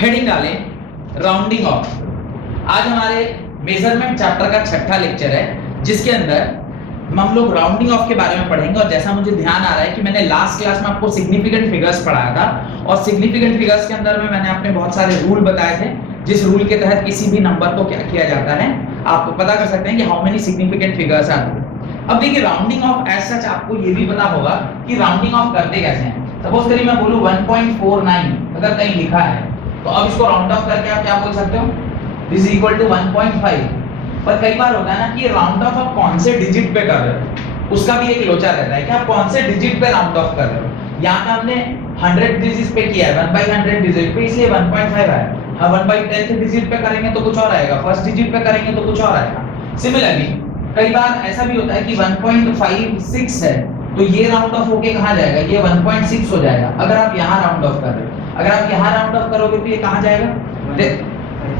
Heading डालें rounding off. आज हमारे मेजरमेंट चैप्टर का छठा लेक्चर है जिसके अंदर हम लोग राउंडिंग ऑफ के बारे में पढ़ेंगे। और जैसा मुझे ध्यान आ रहा है कि मैंने लास्ट क्लास में आपको सिग्निफिकेंट फिगर्स पढ़ाया था और सिग्निफिकेंट फिगर्स के अंदर में मैंने आपने बहुत सारे रूल बताए थे जिस रूल के तहत किसी भी नंबर को क्या किया जाता है आप पता कर सकते हैं कि how many significant figures are. अब देखिए राउंडिंग ऑफ एज सच आपको ये भी पता होगा कि राउंडिंग ऑफ करते कैसे हैं। सपोज करिए मैं बोलूं 1.49 अगर कहीं लिखा है तो अब इसको राउंड ऑफ करके आप क्या बोल सकते हो, दिस इज इक्वल टू 1.5। पर कई बार होता है ना कि राउंड ऑफ आप कौन से डिजिट पे कर रहे हो, उसका भी एक लोचा रहता है कि आप कौन से डिजिट पे राउंड ऑफ कर रहे हो। यहाँ पे हमने 100 डिजिट पे किया है 1/100 डिजिट पे, इसलिए 1.5 है। हाँ 1/10 डिजिट पे करेंगे तो कुछ और आएगा, फर्स्ट डिजिट पे करेंगे तो कुछ और आएगा। सिमिलरली कई बार ऐसा भी होता है कि 1.56 है तो ये राउंड ऑफ होके कहाँ जाएगा, ये 1.6 हो जाएगा अगर आप यहाँ राउंड ऑफ कर रहे हो। अगर आप यहाँ राउंड ऑफ करोगे तो ये कहाँ जाएगा,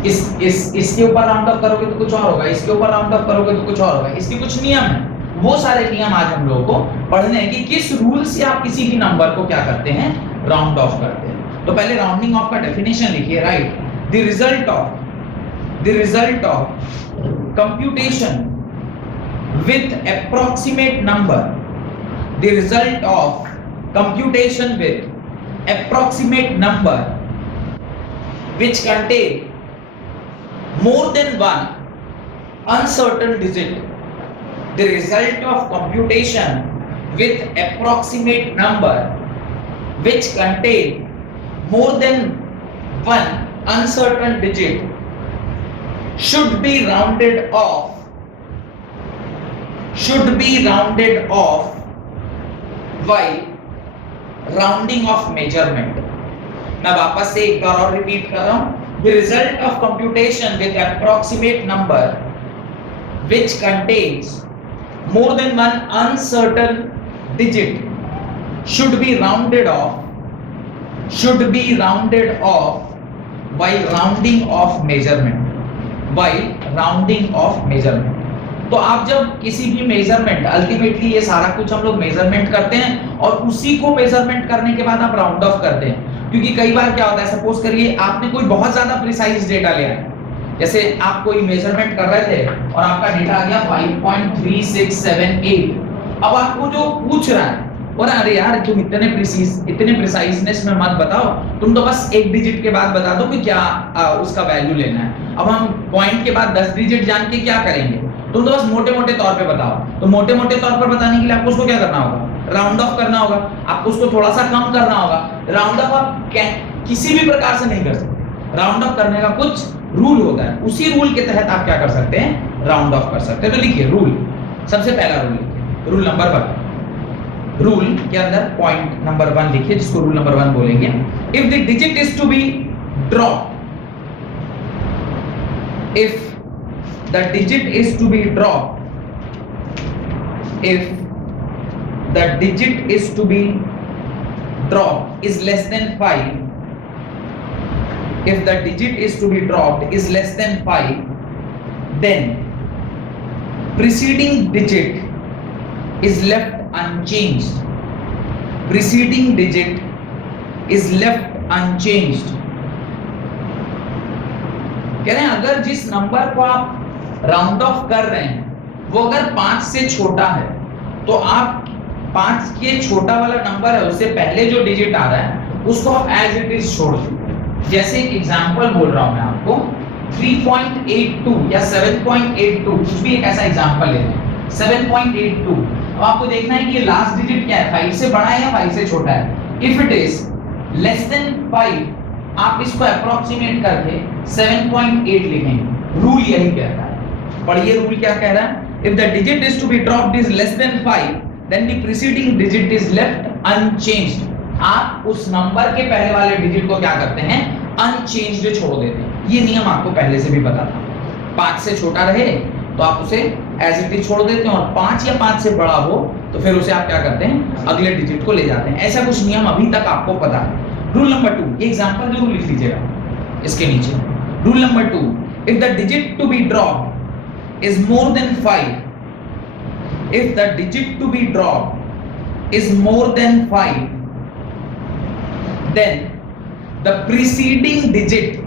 इसके ऊपर राउंड ऑफ करोगे तो कुछ और होगा, इसके ऊपर राउंड ऑफ करोगे तो कुछ और होगा। इसके कुछ नियम है, वो सारे नियम आज हम लोगों को पढ़ने हैं कि किस रूल से आप किसी भी नंबर को क्या करते हैं, राउंड ऑफ करते हैं। तो पहले राउंडिंग ऑफ का डेफिनेशन लिखिए, right. The result of computation with approximate number, the result of computation with approximate number which contain more than one uncertain digit, the result of computation with approximate number which contain more than one uncertain digit should be rounded off while rounding off measurement। मैं वापस से एक बार और repeat कर रहा हूं, the result of computation with approximate number which contains more than one uncertain digit should be rounded off while rounding off measurement। तो आप जब किसी भी मेजरमेंट, अल्टीमेटली ये सारा कुछ हम लोग मेजरमेंट करते हैं और उसी को मेजरमेंट करने के बाद आप राउंड ऑफ करते हैं। क्योंकि कई बार क्या होता है, सपोज करिए आपने कोई बहुत ज्यादा प्रिसाइज डेटा लिया है, जैसे आप कोई मेजरमेंट कर रहे थे और आपका डेटा आ गया 5.3678। अब आपको जो पूछ रहा है और अरे यार तुम इतने प्रिसाइजनेस में मत बताओ, तुम तो बस एक डिजिट के बाद बता दो कि क्या उसका वैल्यू लेना है। अब हम पॉइंट के बाद 10 डिजिट जान के क्या करेंगे, तुम तो बस मोटे-मोटे तौर पे बताओ। तो मोटे-मोटे तौर पर बताने के लिए आपको उसको क्या करना होगा, राउंड ऑफ करना होगा। आपको उसको थोड़ा सा कम करना होगा। राउंड ऑफ आप किसी भी प्रकार से नहीं कर सकते, राउंड ऑफ करने का कुछ रूल होता है, उसी रूल के तहत आप क्या कर सकते हैं, राउंड ऑफ कर सकते हैं। तो लिखिए रूल, सबसे पहला रूल लिखिए, रूल नंबर 1। रूल के अंदर पॉइंट नंबर 1 लिखिए जिसको रूल नंबर 1 बोलेंगे। If the digit is to be drop, if the digit is to be dropped, if the digit is to be dropped is less than 5, if the digit is to be dropped is less than 5, then preceding digit is left unchanged, preceding digit is left unchanged। कह रहे हैं अगर जिस number को आप round of कर रहे हैं वो अगर 5 से छोटा है तो आप 5 के छोटा वाला नंबर है उससे पहले जो डिजिट आ रहा है उसको आप एज इट इज छोड़ दो। जैसे एक एग्जांपल बोल रहा हूं मैं आपको, 3.82 या 7.82, कुछ भी एक ऐसा एग्जांपल लेते हैं 7.82। अब आपको देखना है कि ये लास्ट डिजिट क्या है, 5 से बड़ा है या 5 से छोटा है। If it is less than 5 आप इसको अप्रोक्सीमेट करके 7.8 लिखेंगे। रूल यही कहता है, पढ़िए रूल क्या कह रहा है। If the digit is to be dropped is less than 5 then the preceding digit is left unchanged. आप उस नंबर के पहले वाले डिजिट को क्या करते हैं, अनचेंज्ड छोड़ देते हैं। ये नियम आपको पहले से भी पता था, 5 से छोटा रहे तो आप उसे एज इट इज छोड़ देते हैं और 5 या 5 से बड़ा हो तो फिर उसे आप क्या करते हैं, अगले डिजिट को ले जाते हैं। ऐसा कुछ नियम अभी तक आपको पता है। रूल नंबर 2, एग्जांपल जरूर लिख लीजिएगा इसके नीचे। Rule number 2, if the digit to be dropped is more than 5, if the digit to be dropped is more than 5, then the preceding digit,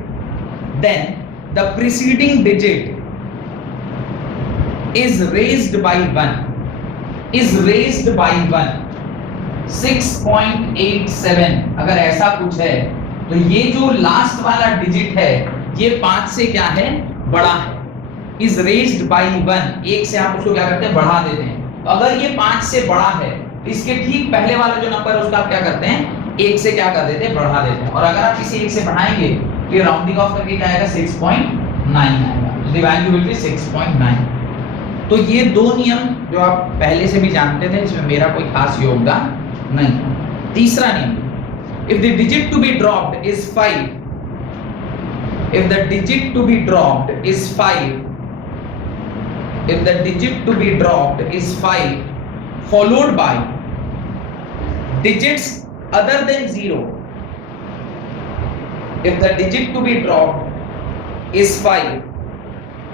then the preceding digit is raised by 1, is raised by 1, 6.87 अगर ऐसा कुछ है तो ये जो last वाला digit है ये 5 से क्या है, बड़ा है, is raised by 1, एक से आप उसको क्या करते हैं, बढ़ा देते हैं। तो अगर ये 5 से बड़ा है तो इसके ठीक पहले वाला जो नंबर है उसका आप क्या करते हैं, 1 से क्या कर देते हैं, बढ़ा देते हैं। और अगर आप इसे 1 से बढ़ाएंगे तो ये राउंडिंग ऑफ करके क्या आएगा, 6.9 आएगा, तो द वैल्यू विल बी 6.9। तो ये दो नियम जो आप पहले से भी जानते थे, इसमें मेरा कोई खास योगदान नहीं। तीसरा नियम, if the digit to be dropped is 5, if the digit to be dropped is 5, if the digit to be dropped is 5 followed by digits other than 0, if the digit to be dropped is 5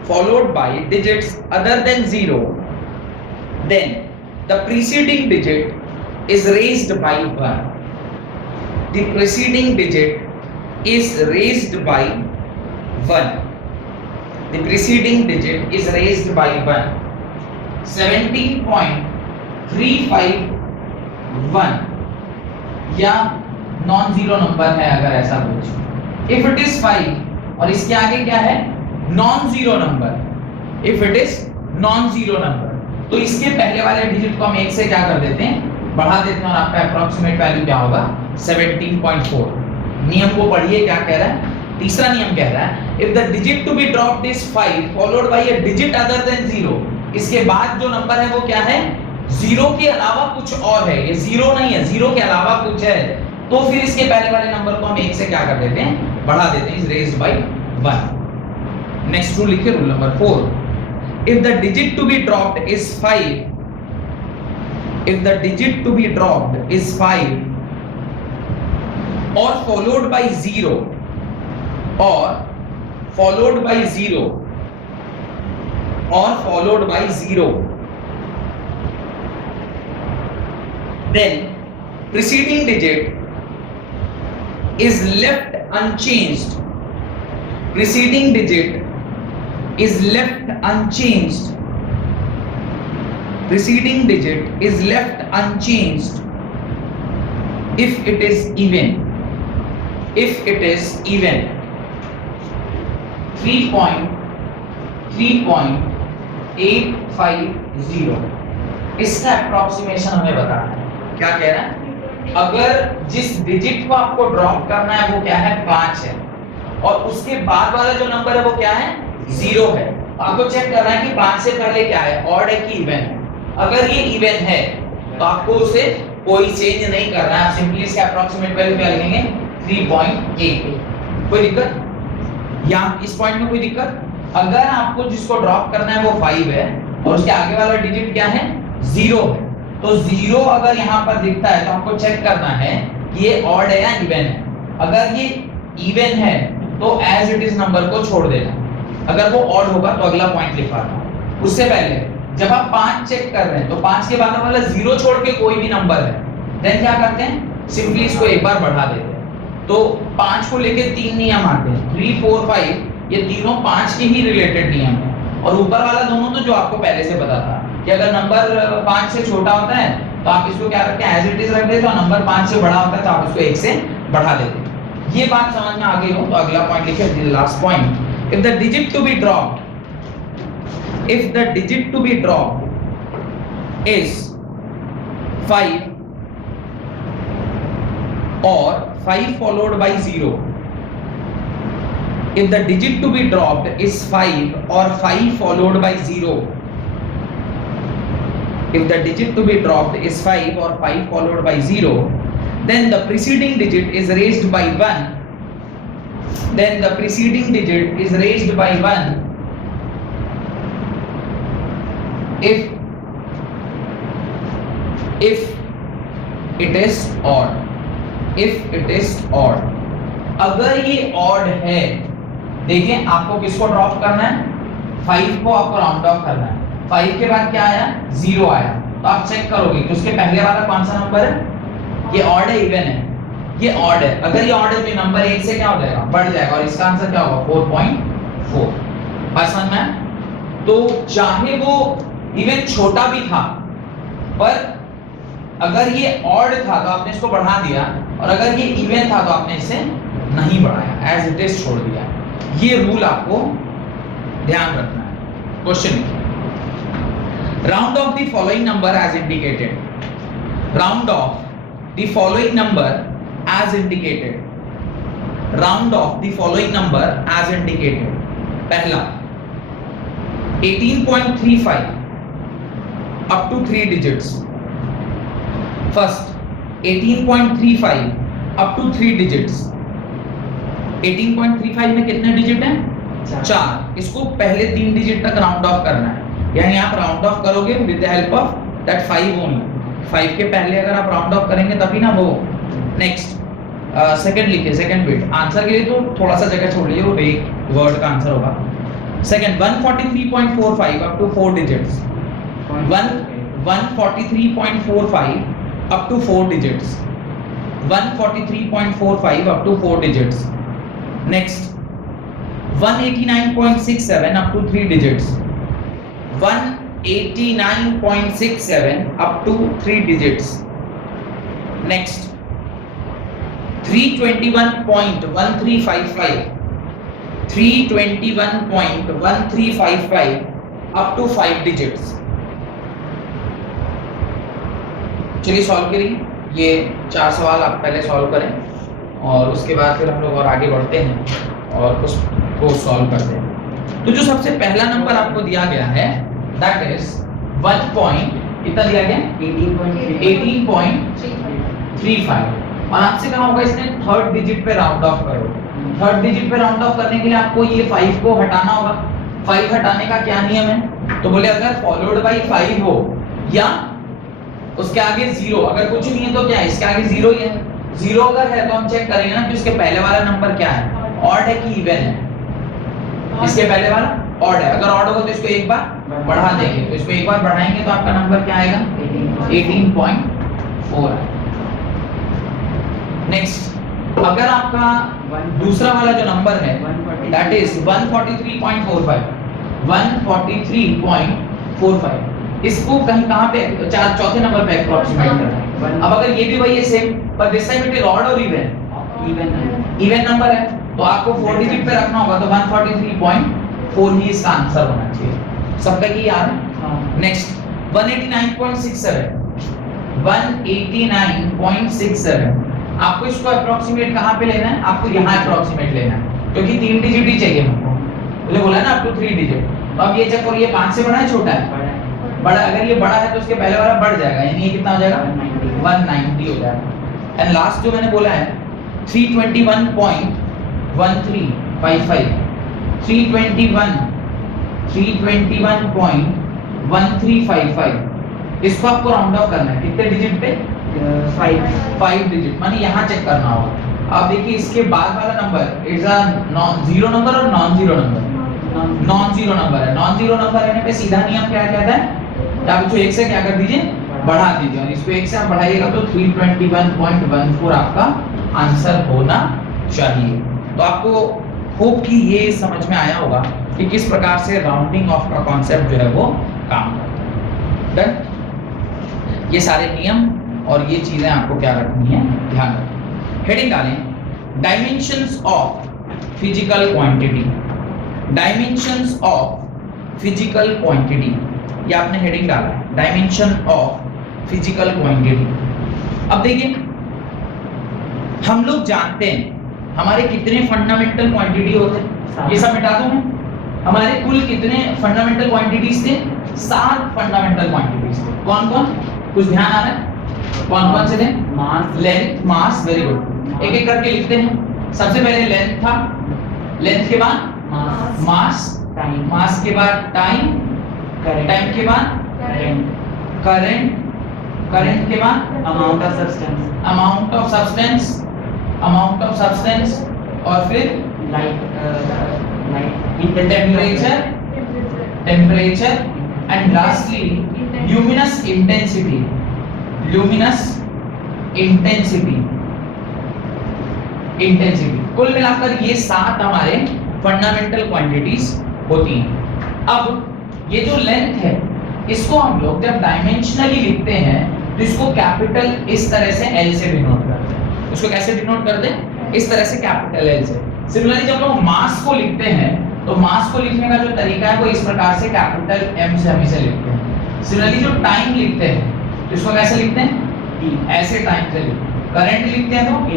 followed by digits other than 0, then the preceding digit is raised by 1, the preceding digit is raised by 1, the preceding digit is raised by 1, 17.351 या non zero number है अगर ऐसा कुछ, if it is 5 और इसके आगे क्या है, non zero number, if it is non zero number, तो इसके पहले वाले डिजिट को हम 1 से क्या कर देते हैं, बढ़ा देते हैं, और आपका अप्रोक्सीमेट वैल्यू क्या होगा, 17.4। नियम को पढ़िए क्या कह रहा है। तीसरा नियम कह रहा है if the digit to be dropped is 5 followed by a digit other than 0, इसके बाद जो नंबर है वो क्या है, 0 के अलावा कुछ और है, ये 0 नहीं है, 0 के अलावा कुछ है, तो फिर इसके पहले वाले नंबर को हम 1 से क्या कर देते हैं, बढ़ा देते हैं, is raised by 1। Next rule लिखिए, rule number 4, if the digit to be dropped is 5, if the digit to be dropped is 5 or followed by 0, or followed by 0, or followed by 0, then preceding digit is left unchanged, preceding digit is left unchanged, preceding digit is left unchanged if it is even, if it is even, 3.850। इसका approximation हमें बताना है, क्या कह रहा है, अगर जिस डिजिट को आपको ड्रॉप करना है वो क्या है, 5 है, और उसके बाद वाला जो नंबर है वो क्या है, 0 है, आपको चेक करना है कि 5 से पहले क्या है, ऑड है कि इवन है। अगर ये इवन है तो आपको उसे कोई चेंज नहीं करना है, आप सिंपली इसका अप्रोक्सीमेट वैल्यू क्या लिखेंगे, 3.8। कोई दिक्कत या इस पॉइंट में कोई दिक्कत? अगर आपको जिसको ड्रॉप करना है वो 5 है और उसके आगे वाला डिजिट क्या है, 0 है, तो 0 अगर यहाँ पर दिखता है तो आपको चेक करना है कि ये ऑड है या इवन है। अगर ये इवन है तो एज इट इज नंबर को छोड़ देना, अगर वो ऑड होगा तो अगला पॉइंट लिखवाना। उससे पहले जब आप 5 चेक कर रहे हैं तो 5 के बाद वाला 0 छोड़ के कोई भी नंबर है, देन क्या करते हैं, सिंपली इसको एक बार बढ़ा देते हैं। तो 5 को लेके 3 नियम आते हैं, 3, 4, 5, ये तीनों 5 के ही रिलेटेड नियम है, और ऊपर वाला दोनों तो जो आपको पहले से पता था कि अगर नंबर 5 से छोटा होता है तो आप इसको क्या रखते हैं, एज इट इज रख देते हो, नंबर 5 से बड़ा होता है तो आप इसको 1 से बढ़ा देते हैं। ये बात समझ में आ गई हो तो अगला पॉइंट लिखिए, last point, if the digit to be dropped, if the digit to be dropped is 5 or 5 followed by 0, if the digit to be dropped is 5 or 5 followed by 0, if the digit to be dropped is 5 or 5 followed by 0, then the preceding digit is raised by 1, then the preceding digit is raised by 1 if it is odd, if it is odd। अगर ये odd है, देखिए आपको किसको drop करना है, 5 को आपको राउंड ऑफ करना है, 5 के बाद क्या आया, 0 आया, तो आप चेक करोगे कि उसके पहले वाला कौन सा नंबर है, ये ऑड है इवन है, ये ऑड है, अगर ये ऑड है तो नंबर 1 से क्या हो जाएगा, बढ़ जाएगा और इसका आंसर क्या होगा 4.4। बात समझ में? तो चाहे वो इवन छोटा भी था, पर अगर ये ऑड था तो आपने इसको बढ़ा दिया, और अगर ये इवन था तो आपने इसे नहीं बढ़ाया, एज इट इज छोड़ दिया। ये रूल आपको ध्यान रखना है। Question round off the following number as indicated, round off the following number as indicated, round off the following number as indicated. पहला 18.35 up to 3 digits, first 18.35 up to 3 digits। 18.35 में कितने डिजिट हैं, 4। इसको पहले 3 डिजिट तक round of करना है, यानी आप राउंड ऑफ करोगे with the help of that 5 only. 5 के पहले अगर आप राउंड ऑफ करेंगे तभी ना वो। नेक्स्ट सेकंड लिखिए, सेकंड बिट। आंसर के लिए तो थोड़ा सा जगह छोड़ लीजिए, वो एक वर्ड का आंसर होगा। Second 143.45 up to 4 digits, 143.45 up to 4 digits, 143.45 up to 4 digits। Next 189.67 up to 3 digits, 189.67 up to 3 digits। Next 321.1355, 321.1355 up to 5 digits। चलिए सॉल्व करेंगे ये 4 सवाल, आप पहले सॉल्व करें और उसके बाद फिर हम लोग और आगे बढ़ते हैं और उसको सॉल्व करते हैं। तो जो सबसे पहला नंबर आपको दिया गया है दैट इज 1 पॉइंट कितना दिया गया, 18.35, और आपसे कहा होगा इसने थर्ड डिजिट पे राउंड ऑफ करो। थर्ड डिजिट पे राउंड ऑफ करने के लिए आपको ये 5 को हटाना होगा। 5 हटाने का क्या नियम है, तो बोले अगर फॉलोड बाय 5 हो या उसके आगे 0, अगर कुछ नहीं है तो क्या है, इसके आगे 0 ही है। 0 अगर है तो हम चेक करेंगे ना कि उसके पहले वाला नंबर क्या है, ऑड है कि इवन है। इसके पहले वाला ऑड है, अगर ऑड होगा तो इसको एक बार बढ़ा देंगे, तो इसको एक बार बढ़ाएंगे तो आपका नंबर क्या आएगा, 18.4 आएगा। नेक्स्ट अगर आपका दूसरा वाला जो नंबर है दैट इज 143.45, 143.45, इसको कहीं कहां पे चौथे नंबर पे अप्रोक्सीमेट करना है। अब अगर ये भी वही है सेम, पर this time it is odd और इवन नंबर है, तो आपको 4 डिजिट पे रखना होगा, तो 143.4 ही इसका आंसर होना चाहिए। सबका की याद है। नेक्स्ट 189.67, 189.67, आपको इसको अप्रोक्सीमेट कहां पे लेना है, आपको यहां अप्रोक्सीमेट लेना है, क्योंकि 3 डिजिट ही चाहिए हमको, बोले बोला ना अप टू 3 डिजिट। तो अब ये चेक करो, ये 5 से बड़ा है छोटा है, बड़ा। अगर ये बड़ा है तो उसके पहले वाला बढ़ जाएगा, यानी ये कितना हो जाएगा, 190 हो जाएगा। एंड लास्ट जो मैंने बोला है 321.1355, 321.1355, इसको आपको राउंड ऑफ करना है कितने डिजिट पे, 5 डिजिट, माने यहाँ चेक करना होगा। अब देखिए इसके बाद वाला number it's a non zero number और non zero number, non zero number है। नॉन जीरो नंबर रहने पे सीधा नियम क्या कहता है, आप इसको 1 से क्या कर दीजिए, बढ़ा दीजिए, और इसको 1 से आप बढ़ाइएगा तो 321.14 आपका आंसर होना चाहिए। तो आपको होप कि ये समझ में आया होगा कि किस प्रकार से राउंडिंग ऑफ का कॉन्सेप्ट जो है वो काम करता है। डन? ये सारे नियम और ये चीजें आपको क्या रखनी है, ध्यान रखना। हेडिंग डालें dimensions of physical quantity, dimensions of physical quantity, ये आपने हेडिंग डाला है डायमेंशन ऑफ फिजिकल क्वांटिटी। अब देखिए हम लोग जानते हैं हमारे कितने फंडामेंटल क्वांटिटी होते हैं, ये सब मिटा दूं मैं। हमारे कुल कितने फंडामेंटल क्वांटिटीज थे, 7 फंडामेंटल क्वांटिटीज थे। कौन कौन, कुछ ध्यान आ रहा है, कौन कौन से थे, मास, लेंथ, मास, वेरी गुड। एक एक करके लिखते हैं। सबसे पहले लेंथ था, लेंथ के बाद मास, मास के बाद टाइम, टाइम के बाद करंट, करंट के बाद amount of substance, amount of substance, amount of substance, और फिर light, temperature, temperature, and lastly luminous intensity, luminous intensity. Intensity. कुल मिलाकर ये 7 हमारे फंडामेंटल क्वांटिटीज होती हैं। अब ये जो लेंथ है इसको हम लोग जब डायमेंशनली लिखते हैं तो इसको कैपिटल इस तरह से L से डिनोट करते हैं। इसको कैसे डिनोट करते हैं? इस तरह से कैपिटल L से। सिमिलरली जब लोग मास को लिखते हैं तो मास को लिखने का जो तरीका है वो इस प्रकार से कैपिटल M से हम इसे लिखते हैं। सिमिलरली जो टाइम लिखते हैं तो इसको कैसे लिखते हैं? ऐसे टाइम से लिखते हैं। करंट लिखते हैं तो A,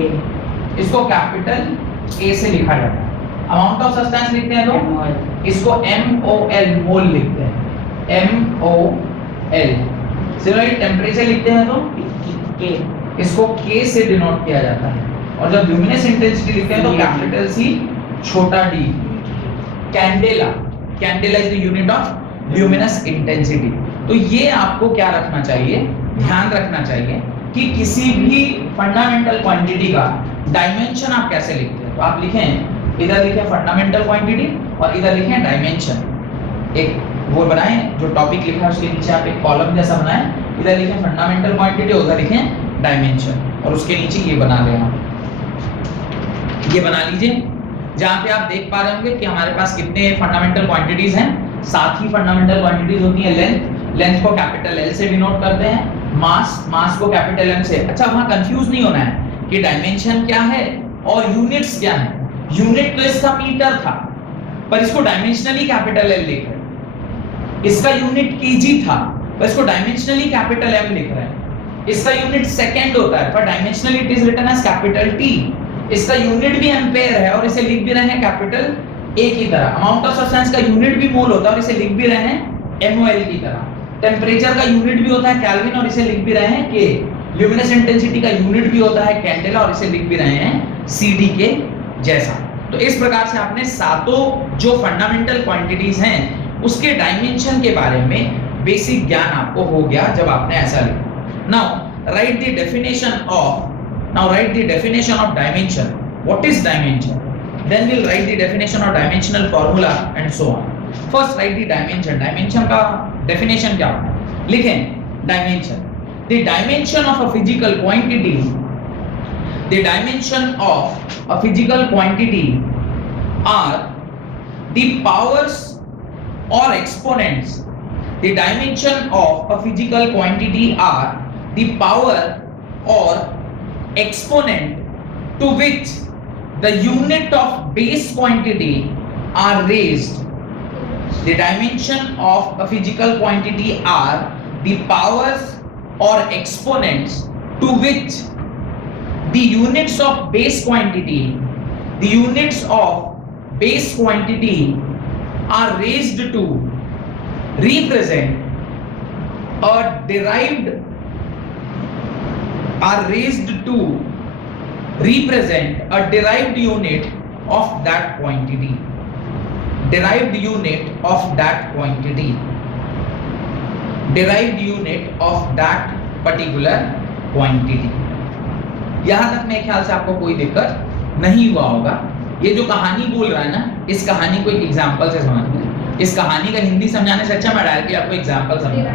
इसको कैपिटल A से लिखा जाता है। अमाउंट ऑफ सब्सटेंस लिखते हैं तो इसको MOL मोल लिखते हैं, MOL। सिमिलरली टेम्परेचर लिखते हैं तो K, इसको K से डिनोट किया जाता है। और जब ल्यूमिनेस इंटेंसिटी लिखते हैं तो कैपिटल C छोटा d। Candela, candela is the unit of luminous intensity. तो ये आपको क्या रखना चाहिए, ध्यान रखना चाहिए कि किसी भी फंडामेंटल क्वांटिटी का डायमेंशन आप कैसे लिखते हैं। तो आप लिखें, इधर लिखें फंडामेंटल क्वांटिटी और इधर लिखें डायमेंशन। एक वो बनाएं जो टॉपिक लिखा है उसके नीचे आप एक कॉलम जैसा बनाएं, इधर लिखें फंडामेंटल क्वांटिटी, उधर लिखें डायमेंशन और उसके नीचे ये बना लें आप, ये बना लीजिए। जहां पे आप देख पा रहे होंगे कि हमारे पास कितने फंडामेंटल क्वांटिटीज हैं, 7 ही फंडामेंटल क्वांटिटीज होती हैं। लेंथ को कैपिटल L से डिनोट करते हैं, मास को कैपिटल M से। अच्छा वहां कंफ्यूज नहीं होना है कि डायमेंशन क्या है और यूनिट्स क्या है। यूनिट तो इसका मीटर था पर इसको डायमेंशनली कैपिटल L लिख रहे हैं। इसका यूनिट केजी था पर इसको डायमेंशनली कैपिटल M लिख रहे हैं। इसका यूनिट सेकंड होता है पर dimensionally it is written as capital T। इसका यूनिट भी एम्पेयर है और इसे लिख भी रहे हैं कैपिटल A की तरह। अमाउंट ऑफ सब्सटेंस का यूनिट भी मोल होता है और इसे लिख भी रहे हैं MOL की तरह। टेम्परेचर का यूनिट भी होता है केल्विन और इसे लिख भी रहे हैं K। ल्यूमिनेस इंटेंसिटी का यूनिट भी होता है कैंडेला और इसे लिख भी रहे हैं CD के जैसा। तो इस प्रकार से आपने सातों जो फंडामेंटल क्वांटिटीज हैं उसके डायमेंशन के बारे में बेसिक ज्ञान आपको हो गया जब आपने ऐसा लिखा। Now right the definition of dimension. What is dimension? Then we'll write the definition of dimensional formula and so on. First write the dimension. Dimension का definition क्या होता है? लिखें dimension. The dimension of a physical quantity. The dimension of a physical quantity are the powers or exponents. The dimension of a physical quantity are the power or exponent to which the unit of base quantity are raised. The dimension of a physical quantity are the powers or exponents to which the units of base quantity are raised to represent a derived unit of that quantity. Derived unit of that particular quantity. यहां तक मेरे ख्याल से आपको कोई दिक्कत नहीं हुआ होगा। ये जो कहानी बोल रहा है ना, इस कहानी को एक एग्जांपल से समझना। इस कहानी का हिंदी समझाने से अच्छा मैं डायरेक्टली आपको एग्जांपल समझाऊंगा।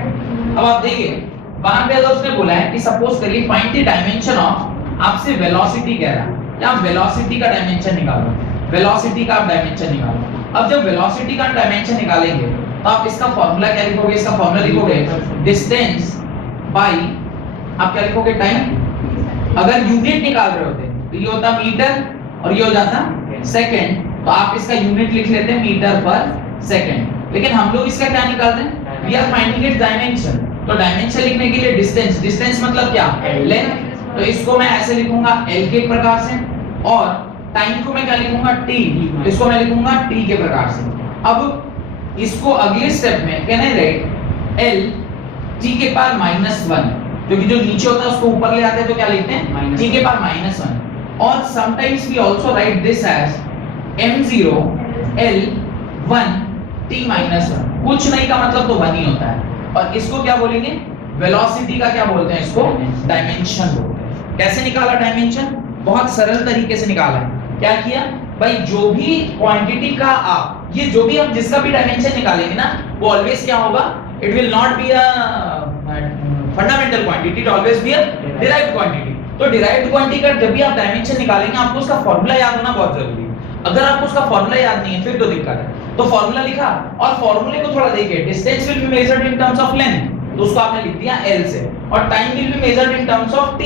अब आप देखिए वहां पे अगर उसने बोला है कि सपोज करिए फाइंड द डायमेंशन ऑफ, आपसे वेलोसिटी कह रहा है या वेलोसिटी का डायमेंशन निकालो, वेलोसिटी का आप डायमेंशन निकालो। अब जब वेलोसिटी का डायमेंशन निकालेंगे तो आप इसका फार्मूला क्या लिखोगे? इसका फार्मूला लिखोगे डिस्टेंस बाय, आप क्या लिखोगे? टाइम। अगर यूनिट निकाल रहे होते तो ये होता मीटर और ये हो जाता सेकंड, तो आप इसका यूनिट लिख लेते हैं मीटर पर सेकंड। लेकिन हम लोग इसका क्या निकालते हैं? We are finding its dimension. तो डायमेंशन लिखने के लिए डिस्टेंस मतलब क्या? लेंथ। तो इसको मैं ऐसे लिखूंगा L के प्रकार से और टाइम को मैं क्या लिखूंगा? T। इसको मैं लिखूंगा T के प्रकार से। अब इसको अगले स्टेप में can I right L T के पावर -1, क्योंकि जो नीचे होता है उसको ऊपर ले आते हैं तो क्या लिखते हैं? T के पावर -1। और sometimes we also write this as m0 L1 T -1। कुछ नहीं का मतलब तो 1 ही होता है। और इसको क्या बोलेंगे? वेलोसिटी का क्या बोलते हैं? इसको डायमेंशन बोलते हैं। कैसे निकाला डायमेंशन? बहुत सरल तरीके से निकाला है। क्या किया भाई? जो भी क्वांटिटी का आप ये जो भी हम जिसका भी डायमेंशन निकालेंगे ना वो ऑलवेज क्या होगा? It will not be a fundamental quantity, it always be a derived quantity. तो डिराइव्ड क्वांटिटी का जब भी आप डायमेंशन निकालेंगे आपको उसका फार्मूला याद होना बहुत जरूरी है। अगर आपको उसका फार्मूला याद नहीं है फिर तो दिक्कत है। तो फार्मूला लिखा और फार्मूले को थोड़ा देखिए, distance will be measured in terms of length, तो उसको आपने लिख दिया L से, और time will be measured in terms of t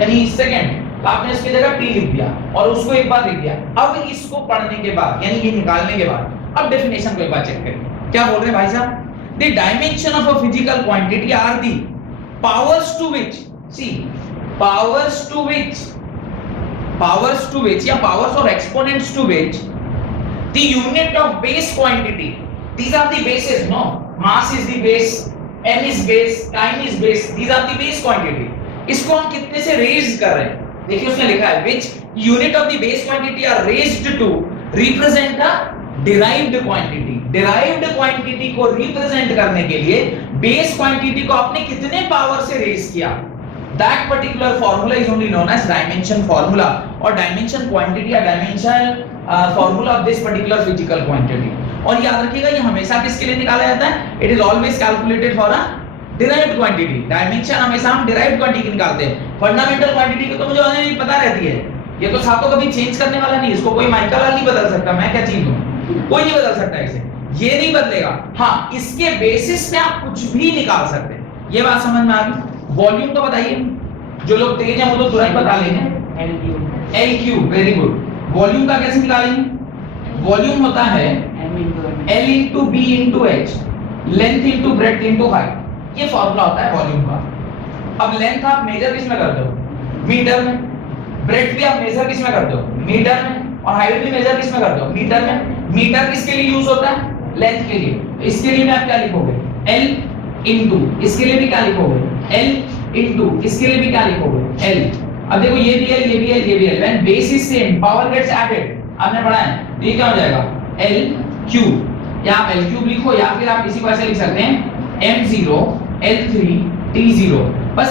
यानी सेकंड, तो आपने इसकी जगह t लिख दिया और उसको एक बार लिख दिया। अब इसको पढ़ने के बाद यानी ये निकालने के बाद अब डेफिनेशन को एक बार चेक करिए क्या बोल रहे हैं भाई साहब। The dimension of a physical quantity are the powers to which, see powers to which या पावर्स और exponents to which the unit of base quantity, these are the bases, no, mass is the base, m is base, time is base, these are the base quantity। इसको हम कितने से raise कर रहे हैं, देखिए उसने लिखा है which unit of the base quantity are raised to represent a derived quantity। derived quantity को रिप्रेजेंट करने के लिए base quantity को आपने कितने पावर से रेज किया, that particular formula is only known as dimension formula or dimension quantity or dimension formula of this particular physical quantity। और याद रखिएगा ये हमेशा किसके लिए निकाला जाता है, it is always calculated for a derived quantity। Dimension हमेशा हम derived quantity निकालते हैं, फंडामेंटल क्वांटिटी को तो मुझे ऑलरेडी पता रहती है, ये तो छात्रों कभी चेंज करने वाला नहीं, इसको कोई माइकल लाल नहीं बदल सकता, मैं क्या चीज हूं, कोई नहीं बदल सकता इसे, ये नहीं बदलेगा। हाँ इसके बेसिस पे आप कुछ भी निकाल सकते हैं, ये बात समझ में आ गई। वॉल्यूम तो बताइए, जो लोग तेज हैं वो तो तुरंत बता लेंगे, L cube, very good. Volume का कैसे निकालेंगे, वॉल्यूम होता है L into b into h, length into breadth into height, ये फॉर्मूला होता है वॉल्यूम का। अब लेंथ आप मेजर किस में करते हो, मीटर में, ब्रेड्थ भी आप मेजर किस में करते हो, मीटर में, और हाइट भी मेजर किस में करते हो, मीटर में। मीटर किसके लिए यूज होता है, लेंथ के लिए, इसके लिए भी आप क्या लिखोगे, L इंटू, इसके लिए भी क्या लिखोगे, L इंटू, इसके लिए भी क्या लिखोगे, L। अब देखो ये भी है, ये भी है, ये भी है, when base is same power gets added, आपने पढ़ा है, तो ये क्या हो जाएगा L क्यूब, या आप L क्यूब लिखो या फिर आप इसी को ऐसे लिख सकते हैं M0 L3 T0। बस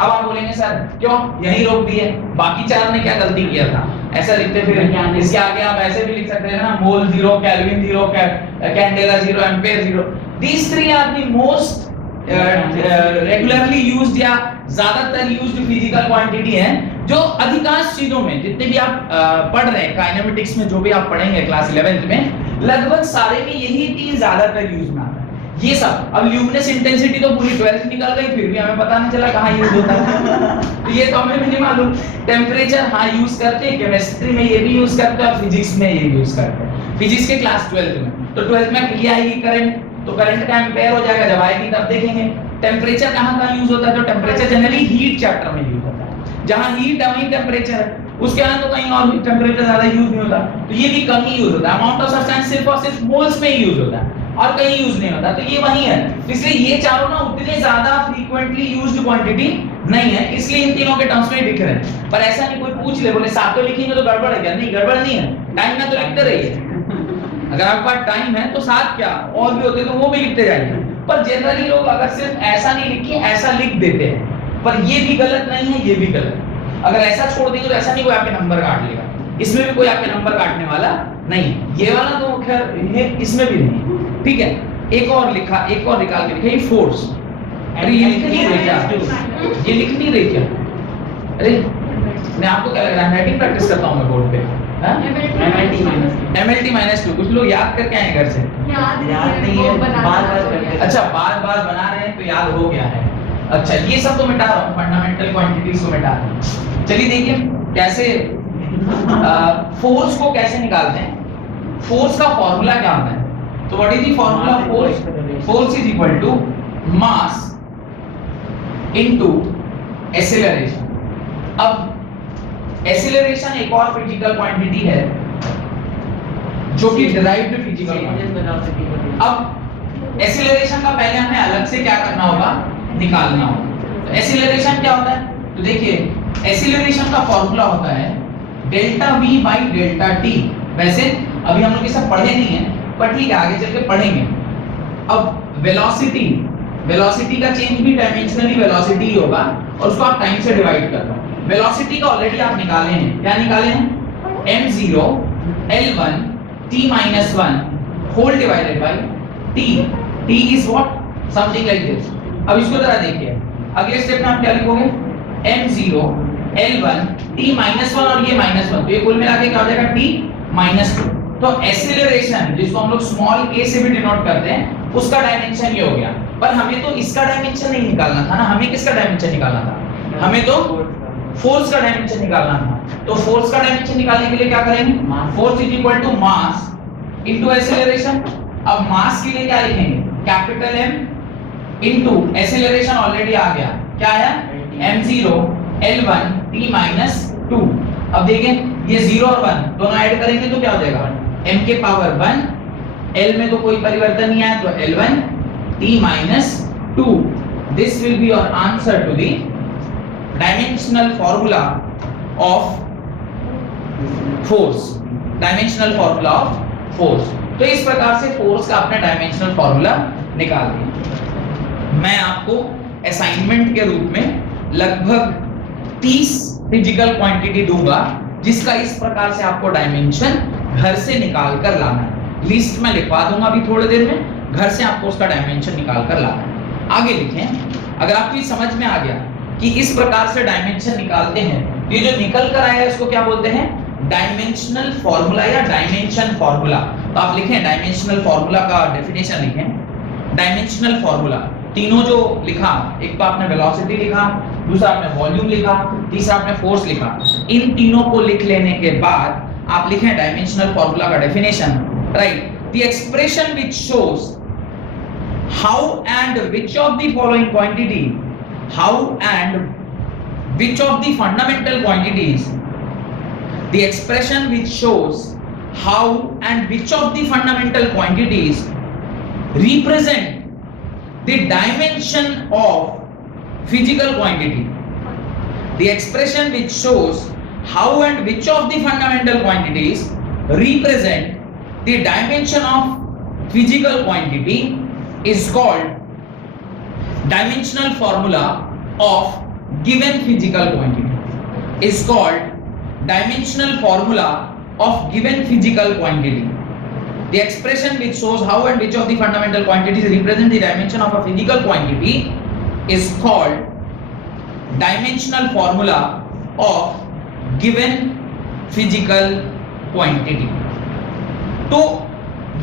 अब आप बोलेंगे सर क्यों यही रोक दिए, बाकी चार ने क्या गलती किया था, ऐसा लिखते फिर इसके आगे आप ऐसे भी लिख सकते हैं ना, mole 0, kelvin 0, candela 0, ampere 0। These three are the most regularly used या ज्यादातर यूज्ड फिजिकल क्वांटिटी है, जो अधिकांश चीजों में जितने भी आप पढ़ रहे हैं काइनेमेटिक्स में, जो भी आप पढ़ेंगे क्लास 11th में, लगभग सारे में यही तीन ज्यादातर यूज में आता है। ये सब अब ल्यूमिनस इंटेंसिटी तो पूरी 12th निकल गई, फिर भी हमें पता नहीं चला कहाँ यूज होता है तो ये तो हमें भी नहीं मालूम। टेम्परेचर हाँ यूज करते हैं, केमिस्ट्री में ये भी यूज करते हैं और फिजिक्स में ये यूज करते हैं, फिजिक्स के क्लास 12th में। तो 12th में क्या आएगी, करंट, तो करंट का एम्पेयर हो जाएगा, जब आएगी तब देखेंगे। टेम्परेचर कहाँ यूज होता है, तो टेम्परेचर जनरली हीट चैप्टर में यूज होता है, जहाँ हीट है वहीं टेम्परेचर है, उसके बाद तो कहीं और टेम्परेचर ज्यादा यूज नहीं होता, तो ये भी कम ही यूज होता है। अमाउंट ऑफ सब्सटेंस सिर्फ और सिर्फ मोल्स में ही यूज होता है और कहीं यूज नहीं होता, तो ये वही है। इसलिए ये चारों ना उतने ज्यादा फ्रीक्वेंटली यूज्ड क्वांटिटी नहीं है, इसलिए इन तीनों के टर्म्स में दिख रहे हैं। पर ऐसा नहीं कोई पूछ ले बोले सातों लिखेंगे तो गड़बड़ है क्या, नहीं गड़बड़ नहीं है, टाइम में तो लिखते रहिए। अगर आपके पास टाइम है तो साथ क्या और भी होते तो वो भी लिखते जाइए, पर जनरली लोग अगर सिर्फ ऐसा नहीं लिखे ऐसा लिख देते हैं, पर ये भी गलत नहीं है, ये भी गलत। अगर ऐसा छोड़ देंगे तो ऐसा नहीं कोई आपके नंबर काट लेगा, इसमें भी कोई आपके नंबर काटने वाला नहीं, ये वाला तो खैर इसमें भी नहीं। ठीक है, एक और लिखा, एक और निकाल के लिखा, ये फोर्स। अरे ये लिख नहीं रहे क्या, ये लिख नहीं रहे क्या, अरे मैं आपको क्या लग रहा है हैंडराइटिंग प्रैक्टिस करता हूं मैं बोर्ड पे, MLT -2 कुछ लोग याद करके आए घर से, याद नहीं है, बार-बार करते। अच्छा बार-बार बना रहे हैं तो याद हो गया है। अच्छा ये सब तो मिटा रहा हूं, फंडामेंटल क्वांटिटीज को मिटा रहा हूं। चलिए देखिए कैसे फोर्स को कैसे निकालते हैं। फोर्स का फॉर्मूला क्या होता है, तो what is the formula of force, force is equal to mass into acceleration. अब एक्सेलरेशन एक और फिजिकल क्वांटिटी है जो कि डिराइव्ड फिजिकल क्वांटिटी। अब एक्सेलरेशन का पहले हमें अलग से क्या करना होगा, निकालना होगा। तो एक्सेलरेशन क्या होता है, तो देखिए एक्सेलरेशन का फॉर्मूला होता है delta v by delta t। वैसे अभी हम लोग ये सब पढ़े नहीं है, पर ठीक है आगे चल के पढ़ेंगे। अब वेलोसिटी, वेलोसिटी का चेंज भी डायमेंशनली वेलोसिटी ही होगा और उसको आप टाइम से डिवाइड कर दो। वेलोसिटी का ऑलरेडी आप निकाले हैं, क्या निकाले हैं, m0 l1 t-1 whole divided by t। t is what, something like this. अब इसको जरा देखिए, अगले स्टेप में आप क्या लिखोगे, m0 L1 t -1 और ये -1, तो ये कुल मिला के क्या हो जाएगा t -2। तो एक्सीलरेशन जिसको हम लोग स्मॉल a से भी डिनोट करते हैं उसका डायमेंशन ये हो गया। पर हमें तो इसका डायमेंशन नहीं निकालना था ना, हमें किसका डायमेंशन निकालना था? हमें तो फोर्स का डायमेंशन निकालना था। तो फोर्स का डायमेंशन निकालने के लिए क्या करेंगे? Force is equal to mass into acceleration. अब मास के लिए क्या लिखेंगे? Capital M into acceleration already आ गया, क्या आया? m0 L1 t -2। अब देखें ये 0 और 1 दोनों ऐड करेंगे तो क्या हो जाएगा? m के पावर 1, L में तो कोई परिवर्तन नहीं आया तो L1 t -2। This will be your answer to the dimensional formula of force. Dimensional formula of force. तो इस प्रकार से फोर्स का आपने डायमेंशनल फॉर्मूला निकाल दिया। मैं आपको असाइनमेंट के रूप में लगभग 30 फिजिकल क्वांटिटी दूंगा जिसका इस प्रकार से आपको डायमेंशन घर से निकाल कर लाना है। लिस्ट में लिखवा दूंगा अभी थोड़ी देर में, घर से आपको उसका डायमेंशन निकाल कर लाना है। आगे लिखें। अगर आपको समझ में आ गया कि इस प्रकार से डायमेंशन निकालते हैं, ये जो निकल कर आया इसको क्या बोलते हैं? डायमेंशनल फॉर्मूला या डायमेंशन फॉर्मूला। तो आप लिखें डायमेंशनल फॉर्मूला का डेफिनेशन लिखें। डायमेंशनल फॉर्मूला तीनों जो लिखा, एक तो आपने वेलोसिटी लिखा, दूसरा आपने वॉल्यूम लिखा, तीसरा आपने फोर्स लिखा। इन तीनों को लिख लेने के बाद आप लिखें डायमेंशनल फॉर्मूला का definition, right? The expression which shows how and which of the following quantity, how and which of the fundamental quantities, the expression which shows how and which of the fundamental quantities represent the dimension of physical quantity, the expression which shows how and which of the fundamental quantities represent the dimension of physical quantity is called dimensional formula of given physical quantity, is called dimensional formula of given physical quantity. The expression which shows how and which of the fundamental quantities represent the dimension of a physical quantity is called dimensional formula of given physical quantity. तो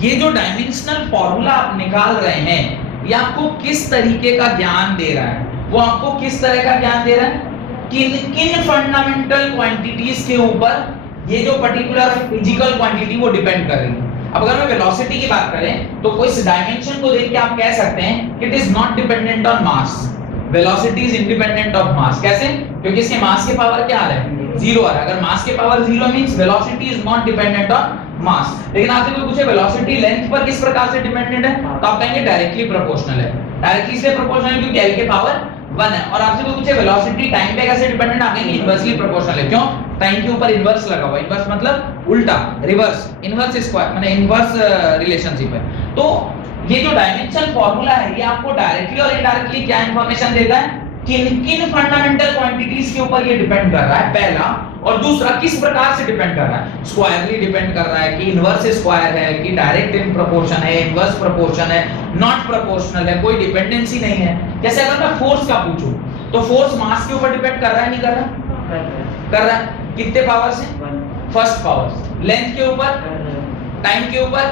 ये जो dimensional formula आप निकाल रहे हैं ये आपको किस तरीके का ज्ञान दे रहा है? वो आपको किस तरह का ज्ञान दे रहा है? किन किन फंडामेंटल क्वांटिटीज के ऊपर ये जो पर्टिकुलर फिजिकल क्वांटिटी वो डिपेंड कर रही है। अब अगर मैं वेलोसिटी की बात करें तो कोई इस डायमेंशन को देख के आप कह सकते हैं कि it is not dependent on mass, velocity is independent of mass. कैसे? क्योंकि इसके मास के पावर क्या आ रहा है? 0 आ रहा है। अगर मास के power 0 means velocity is not dependent on मास। लेकिन आपसे कोई पूछे वेलोसिटी लेंथ पर किस प्रकार से डिपेंडेंट है, तो आप कहेंगे डायरेक्टली प्रोपोर्शनल है। डायरेक्टली से प्रोपोर्शनल क्योंकि L के पावर 1 है। और आपसे कोई पूछे वेलोसिटी टाइम पे कैसे डिपेंडेंट, आप कहेंगे इनवर्सली प्रोपोर्शनल है। क्यों? टाइम के ऊपर इनवर्स लगा हुआ है। इनवर्स मतलब उल्टा, रिवर्स, इनवर्स स्क्वायर माने इनवर्स रिलेशनशिप है। तो ये जो डायमेंशन फार्मूला है ये आपको डायरेक्टली और इनडायरेक्टली क्या इंफॉर्मेशन देता है? किन फंडामेंटल क्वांटिटीज के ऊपर ये डिपेंड कर रहा है, पहला। और दूसरा किस प्रकार से डिपेंड कर रहा है? स्क्वायरली डिपेंड कर रहा है कि इनवर्स स्क्वायर है कि डायरेक्ट इन प्रोपोर्शन है, इनवर्स प्रोपोर्शन है, नॉट प्रोपोर्शनल है, कोई डिपेंडेंसी नहीं है। जैसे अगर मैं फोर्स का पूछूं तो फोर्स मास के ऊपर डिपेंड कर रहा है, नहीं कर रहा? कर रहा है। कितने पावर से? First power. लेंथ के ऊपर, टाइम के ऊपर।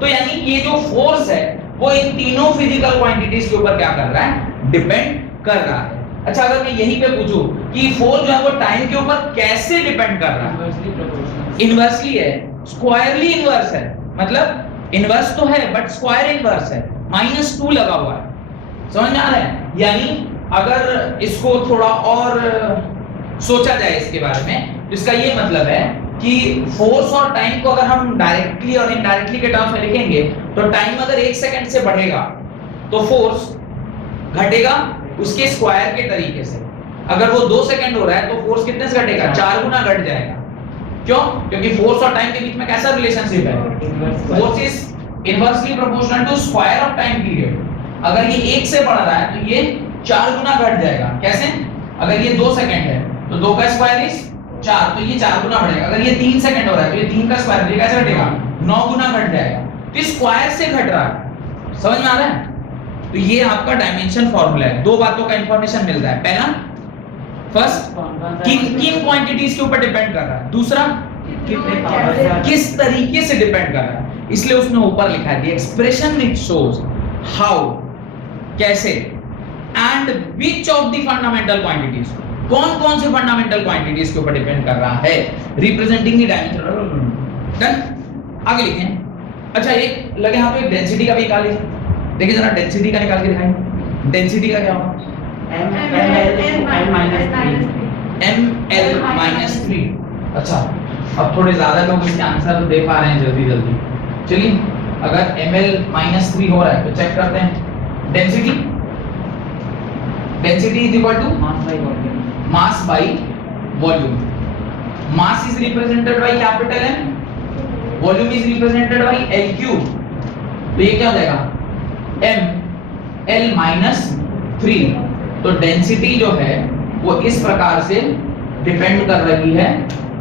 तो यानी ये जो फोर्स है वो इन तीनों फिजिकल क्वांटिटीज के ऊपर क्या कर रहा है? डिपेंड कर रहा है। अच्छा, अगर मैं यहीं पे पूछूं कि फोर्स जो है वो टाइम के ऊपर कैसे डिपेंड कर रहा है? इनवर्सली है, स्क्वायरली इनवर्स है। मतलब इनवर्स तो है बट स्क्वायर इनवर्स है, -2 लगा हुआ है। समझ में आ रहा है? यानी अगर इसको थोड़ा और सोचा जाए इसके बारे में तो इसका ये मतलब है कि फोर्स और टाइम को अगर हम डायरेक्टली और इनडायरेक्टली के टर्म्स में लिखेंगे तो टाइम अगर 1 सेकंड से बढ़ेगा तो फोर्स घटेगा उसके स्क्वायर के तरीके से। अगर वो 2 सेकंड हो रहा है तो फोर्स कितने से घटेगा? 4 गुना घट जाएगा। क्यों? क्योंकि फोर्स और टाइम के बीच में कैसा रिलेशनशिप है? Force is inversely proportional to square of time period. अगर ये 1 से बढ़ रहा है तो ये 4 गुना घट जाएगा। कैसे? अगर ये 2 सेकंड है तो 2 का स्क्वायर इज 4, तो ये 4 गुना बढ़ेगा। अगर ये 3 सेकंड हो रहा है तो ये 3 का स्क्वायर कैसे घटेगा? 9 गुना घट जाएगा। तो स्क्वायर से घट रहा है। समझ में आ रहा है? तो ये आपका डायमेंशन फार्मूला है। 2 बातों का इंफॉर्मेशन मिलता है। पहला फर्स्ट किन क्वांटिटीज के ऊपर डिपेंड कर रहा है, दूसरा किस तरीके से डिपेंड कर रहा है, इसलिए उसने ऊपर लिखा है the expression it shows how, कैसे, and which of the fundamental quantities, कौन कौन से फंडामेंटल क्वांटिटीज के ऊपर डिपेंड कर रहा है, रिप्रेजेंटिंग द डायमेंशन। डन, आगे लिखें। अच्छा एक लगे यहाँ पे डेंसिटी का भी निकाल लीजिए, देखिए जरा डेंसिटी का निकाल के दिखाएं। डेंसिटी का क्या होगा, ml-3। अच्छा अब थोड़े ज्यादा लोग इसके आंसर दे पा रहे हैं जल्दी जल्दी, चलिए अगर ml-3 हो रहा है तो चेक करते हैं। Density, density is equal to mass by volume. Mass is represented by capital M, volume is represented by L cube, तो ये क्या हो जाएगा ml-3। तो डेंसिटी जो है वो इस प्रकार से डिपेंड कर रही है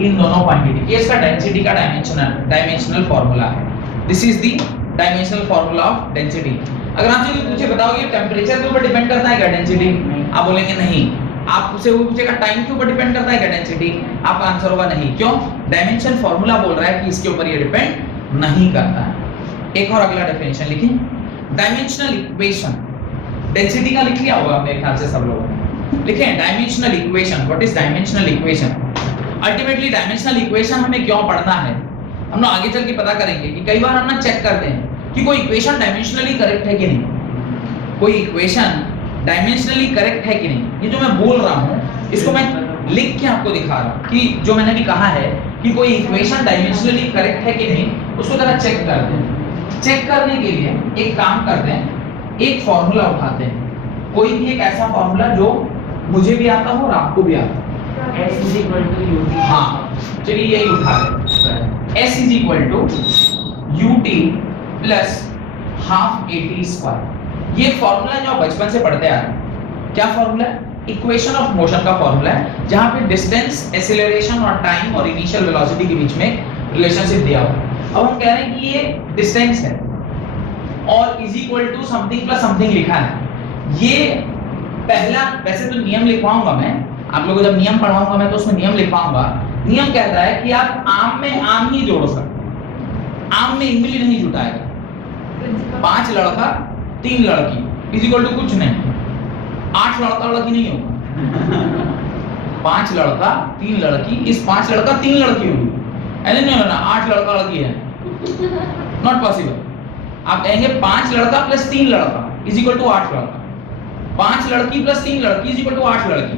इन दोनों क्वांटिटी। ये इसका डेंसिटी का डायमेंशनल फार्मूला है। This is the dimensional formula of density. अगर आपसे कोई पूछे बताओ ये टेंपरेचर के ऊपर डिपेंड करता है क्या डेंसिटी, आप बोलेंगे नहीं। आपसे वो पूछेगा टाइम के ऊपर डिपेंड करता है क्या डेंसिटी, आपका आंसर होगा नहीं। क्यों, डायमेंशन फार्मूला बोल रहा है कि इसके ऊपर ये डिपेंड नहीं करता है। एक और अगला डेफिनेशन लिखिए, डायमेंशनल इक्वेशन। डेंसिटी का लिख लिया होगा मेरे ख्याल से सब लोगों ने, लिखे dimensional equation. What is dimensional equation? Ultimately dimensional equation हमें क्यों पढ़ना है, हम लोग आगे चल के पता करेंगे कि कई बार हम ना चेक करते हैं कि कोई इक्वेशन डायमेंशनली करेक्ट है कि नहीं, कोई इक्वेशन डायमेंशनली करेक्ट है कि नहीं। ये जो मैं बोल रहा हूँ इसको मैं लिख के आपको दिखा रहा हूँ कि जो मैंने भी कहा है कि कोई इक्वेशन डायमेंशनली करेक्ट है कि नहीं, उसको जरा चेक करते हैं। चेक करने के लिए एक काम करते हैं, एक फॉर्मूला उठाते हैं, कोई भी एक ऐसा फॉर्मूला जो मुझे भी आता हो और आपको भी आता हो। S is equal to UT। हाँ चलिए यही उठा लें, S is equal to UT plus half AT square. ये फॉर्मूला जो बचपन से पढ़ते आ रहे हैं, क्या फॉर्मूला है, इक्वेशन ऑफ मोशन का फॉर्मूला है, जहां पे डिस्टेंस, एक्सीलरेशन और टाइम और इनिशियल वेलोसिटी के बीच में रिलेशनशिप दिया हुआ है। अब हम कह रहे हैं कि ये डिस्टेंस है और is equal to something plus something लिखा है। ये पहला, वैसे तो नियम लिखवाऊंगा मैं आप लोगों को, जब नियम पढ़ाऊंगा मैं तो उसमें नियम लिखवाऊंगा। नियम कहता है कि आप आम में आम ही जोड़ सकते, आम में इमली नहीं जुटाएगा। 5 लड़का 3 लड़की इज इक्वल टू कुछ नहीं, 8 लड़का लड़की नहीं होगा। 5 लड़का 3 लड़की, इस 5 लड़का 3 लड़की होगी, ऐसे नहीं होना 8 लड़का लड़की है, नॉट पॉसिबल। आप कहेंगे 5 लड़का प्लस 3 लड़का इज इक्वल टू 8 लड़का, 5 लड़की प्लस 3 लड़की इज इक्वल टू 8 लड़की,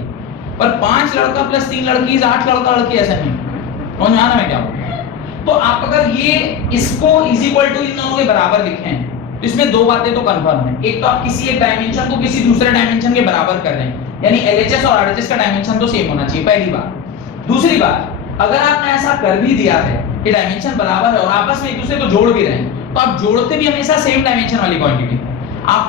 पर 5 लड़का प्लस 3 लड़की इज 8 लड़का लड़की, ऐसा नहीं। समझ में आ रहा है मैं क्या बोल रहा हूं? तो आप अगर ये इसको इज इक्वल टू इन दोनों के बराबर लिखें तो इसमें दो बातें तो कंफर्म है। एक तो आप किसी एक डायमेंशन को किसी दूसरे डायमेंशन के बराबर कर रहे हैं, यानी LHS और RHS का डायमेंशन तो सेम होना चाहिए, पहली बात। दूसरी बात, अगर आपने ऐसा कर भी दिया है कि डायमेंशन बराबर है और आपस में एक दूसरे को जोड़ भी रहे हैं, तो आप जोड़ते भी हमेशा सेम डायमेंशन वाली क्वांटिटी, आप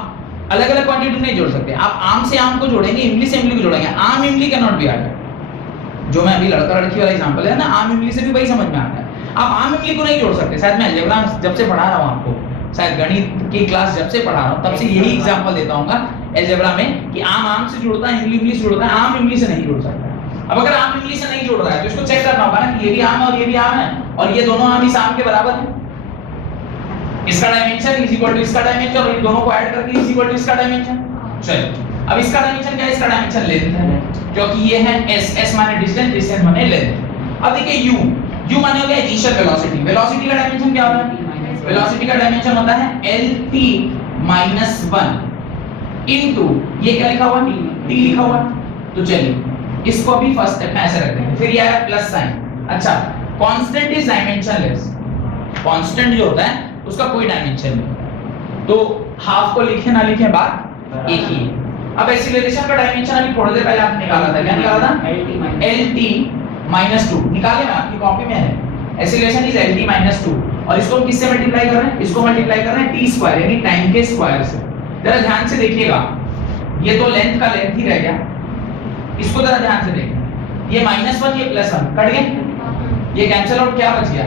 अलग अलग क्वांटिटी नहीं जोड़ सकते। आप आम से आम को जोड़ेंगे, इमली से इमली को जोड़ेंगे, आम इमली कैन नॉट बी ऐडेड। जो मैं अभी लड़का लड़की वाला एग्जांपल है ना, आम इमली से भी वही समझ में आता है। आप आम इमली को नहीं जोड़ सकते। शायद मैं अलजेब्रा जब से पढ़ा रहा हूं आपको, शायद गणित की क्लास जब से पढ़ा रहा हूं तब से यही एग्जांपल देता हूंगा अलजेब्रा में कि आम आम से जुड़ता है, इमली इमली से जुड़ता है, आम इमली से नहीं जुड़ सकता। अब अगर आम इमली से नहीं जुड़ रहा है तो इसको चेक करना होगा ना कि ये भी आम और ये भी आम है और ये दोनों आम इस आम के बराबर है। इसका डायमेंशन इज इक्वल टू इसका डायमेंशन और इन दोनों को ऐड करके इज इक्वल टू इसका डायमेंशन। चलिए अब इसका डायमेंशन क्या है, इसका डायमेंशन लेंथ है, क्योंकि ये है s, s माने डिस्टेंस, डिस्टेंस माने लेंथ। अब देखिए u, u माने हो गया इनिशियल वेलोसिटी। वेलोसिटी का डायमेंशन क्या होता है, वेलोसिटी का डायमेंशन होता है lt - 1 इनटू ये क्या लिखा हुआ है, t लिखा हुआ है। तो चलिए इसको भी फर्स्ट स्टेप में ऐसे रख देंगे, फिर ये आया प्लस साइन। अच्छा, कांस्टेंट इज डायमेंशनलेस, कांस्टेंट जो होता है उसका कोई डायमेंशन नहीं, तो हाफ को लिखे ना लिखे बात एक ही। अब एक्सीलरेशन का डायमेंशन अभी थोड़ी देर पहले आपने निकाला था, क्या निकाला था, lt - 2 निकाले ना, आपकी कॉपी में है। एक्सीलरेशन इज lt - 2 और इसको हम किससे मल्टीप्लाई कर रहे हैं, इसको मल्टीप्लाई कर रहे हैं t स्क्वायर यानी टाइम के स्क्वायर से। जरा ध्यान से देखिएगा, ये तो लेंथ का लेंथ ही रह गया, इसको जरा ध्यान से देखिए, ये -1 ये +1 कट गए, ये कैंसिल आउट, क्या बच गया,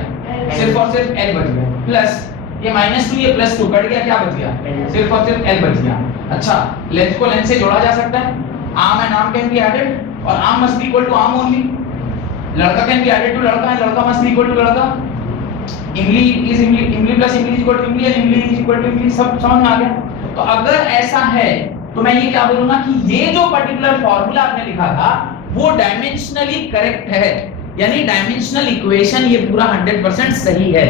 सिर्फ और सिर्फ l बच गया, प्लस ये -2 ये +2 कट गया, क्या बच गया, सिर्फ और सिर्फ l बच गया। अच्छा, लेंथ को लेंथ से जोड़ा जा सकता है, arm and arm can be added, और arm must be equal to arm only. लड़का कैन बी एडेड टू लड़का एंड लड़का मस्ट बी इक्वल टू लड़का। इमली इज इमली, इमली प्लस इमली इज इक्वल टू इमली एंड इमली इज इक्वल टू इमली। सब समझ में आ गया? तो अगर ऐसा है तो मैं ये क्या बोलूंगा कि ये जो पर्टिकुलर फॉर्मूला आपने लिखा था वो डायमेंशनली करेक्ट है, यानी डायमेंशनल इक्वेशन ये पूरा 100% सही है।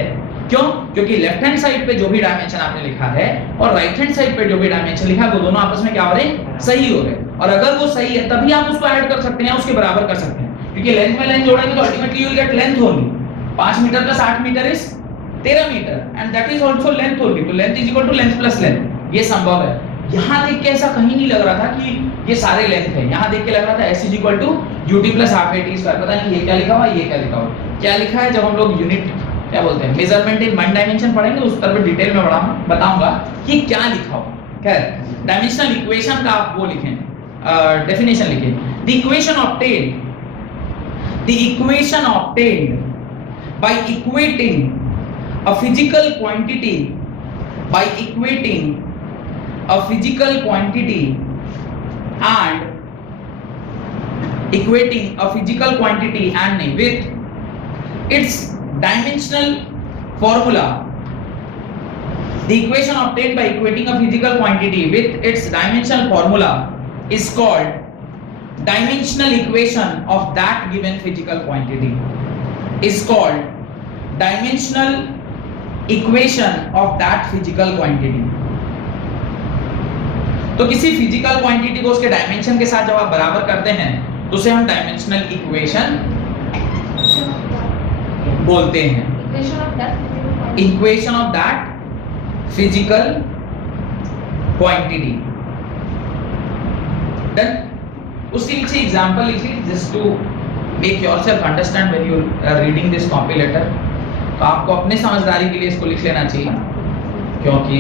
क्यों? क्योंकि लेफ्ट हैंड साइड पे जो भी डायमेंशन आपने लिखा है और राइट हैंड साइड पे जो भी डायमेंशन लिखा है वो दोनों आपस में क्या हो रहे हैं? सही हो रहे हैं। और अगर वो सही है तभी आप उसको ऐड कर सकते हैं, उसके बराबर कर सकते हैं, क्योंकि लेंथ में लेंथ जोड़ेंगे तो ultimately you will get length only. 5 metre plus 8 metre is 13 metre and that is also length only. तो length is equal to length plus length, ये संभव है। यहां देख के ऐसा कहीं नहीं लग रहा था कि ये सारे लेंथ है, यहां देख के लग रहा था s is equal to ut plus half at square. पता नहीं ये क्या लिखा हुआ, ये क्या लिखा हुआ, क्या लिखा है। जब हम लोग यूनिट क्या बोलते हैं मेजरमेंट इन वन डायमेंशन पढ़ेंगे उस तरह डिटेल में बताऊंगा कि क्या लिखा हुआ। खैर डायमेंशनल इक्वेशन का आप वो लिखें, डेफिनेशन लिखें। The equation obtained by equating a physical quantity and with its dimensional formula. The equation obtained by equating a physical quantity with its dimensional formula is called dimensional equation of that given physical quantity. Is called dimensional equation of that physical quantity. तो किसी physical quantity को उसके dimension के साथ जब आप बराबर करते हैं तो उसे हम डायमेंशनल इक्वेशन बोलते हैं। Equation of that physical quantity. Done. उसके नीचे एग्जांपल लिखिए just to make yourself understand when you are reading this copy letter. तो आपको अपने समझदारी के लिए इसको लिख लेना चाहिए, क्योंकि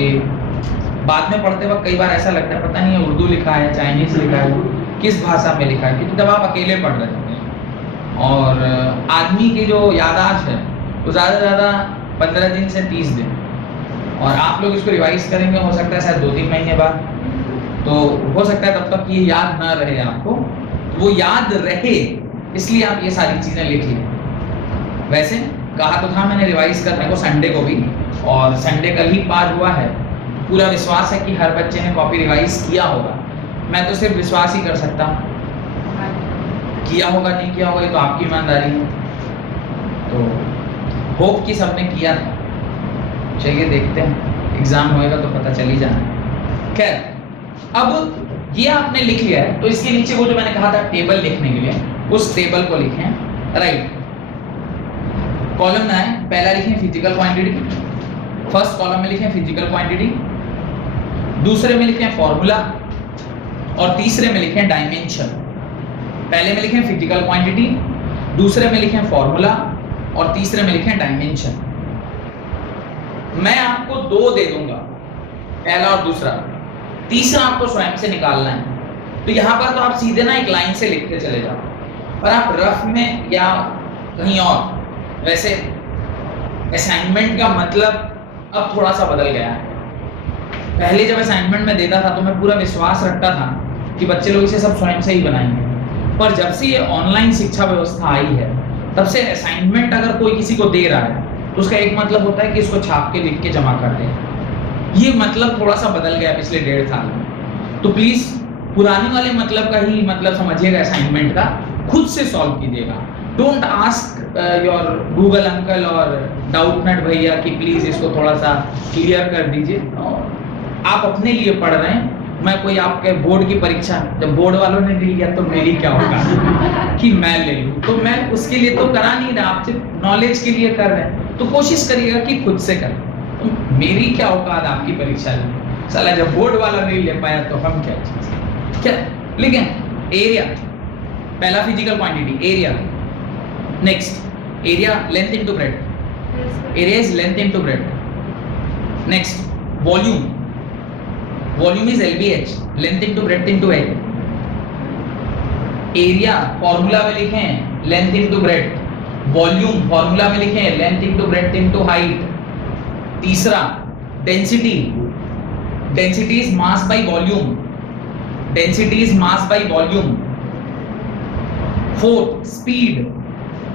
बाद में पढ़ते वक्त कई बार ऐसा लगता है पता नहीं है उर्दू लिखा है चाइनीज लिखा है किस भाषा में लिखा है, क्योंकि जब आप अकेले पढ़ रहे होते हैं और आदमी की जो याददाश्त है वो ज़्यादा से ज़्यादा 15 दिन से 30 दिन, और आप लोग इसको रिवाइज करेंगे हो सकता है शायद 2-3 महीने बाद, तो हो सकता है तब तक ये याद ना रहे आपको। तो वो याद रहे इसलिए आप ये सारी चीज़ें लिख लीजिए। वैसे कहा तो था मैंने रिवाइज करने को संडे को भी, और संडे कल ही पार हुआ है। पूरा विश्वास है कि हर बच्चे ने कॉपी रिवाइज किया होगा। मैं तो सिर्फ विश्वास ही कर सकता हूँ, किया होगा नहीं किया होगा ये तो आपकी ईमानदारी है। तो होप कि सबने किया था। चलिए देखते हैं, एग्जाम होएगा तो पता चल ही जाना। खैर अब ये आपने लिख लिया है तो इसके नीचे वो जो मैंने कहा था टेबल लिखने के लिए, उस टेबल को लिखें। राइट, कॉलम में आए, पहला लिखें फिजिकल क्वांटिटी, फर्स्ट कॉलम में लिखें फिजिकल क्वांटिटी, दूसरे में लिखें फॉर्मूला और तीसरे में लिखें डायमेंशन। पहले में लिखें फिजिकल क्वांटिटी, दूसरे में लिखें फॉर्मूला और तीसरे में लिखें डायमेंशन। मैं आपको 2 दे दूंगा, पहला और दूसरा, तीसरा आपको स्वयं से निकालना है। तो यहाँ पर तो आप सीधे ना एक लाइन से लिखते चले जाओ, और आप रफ में या कहीं और। वैसे असाइनमेंट का मतलब अब थोड़ा सा बदल गया है। पहले जब असाइनमेंट में देता था तो मैं पूरा विश्वास रखता था कि बच्चे लोग इसे सब स्वयं से ही बनाएंगे, पर जब से ये ऑनलाइन शिक्षा व्यवस्था आई है तब से असाइनमेंट अगर कोई किसी को दे रहा है तो उसका एक मतलब होता है कि इसको छाप के लिख के जमा कर दे। ये मतलब थोड़ा सा बदल गया पिछले 1.5 साल में। तो प्लीज पुराने वाले मतलब का ही मतलब समझिएगा असाइनमेंट का, खुद से सॉल्व कीजिएगा। Don't ask your Google uncle और डाउटनट भैया कि प्लीज इसको थोड़ा सा क्लियर कर दीजिए। आप अपने लिए पढ़ रहे हैं, मैं कोई आपके बोर्ड की परीक्षा, जब बोर्ड वालों ने नहीं लिया तो मेरी क्या होगा कि मैं ले लूं। तो मैं उसके लिए तो करा नहीं रहा, आप सिर्फ नॉलेज के लिए कर रहे हैं। तो कोशिश करिएगा कि खुद से करें। तो मेरी क्या औकात आपकी परीक्षा लेने, साला जब बोर्ड वाला नहीं ले पाया तो हम क्या चीज क्या लिखें। एरिया, पहला physical quantity area. Next area length into breadth, area is length into breadth. Next volume, volume is LBH, length into breadth into H। Area formula में लिखें length into breadth, volume formula में लिखें length into breadth into height. तीसरा density, density is mass by volume, density is mass by volume. Fourth speed,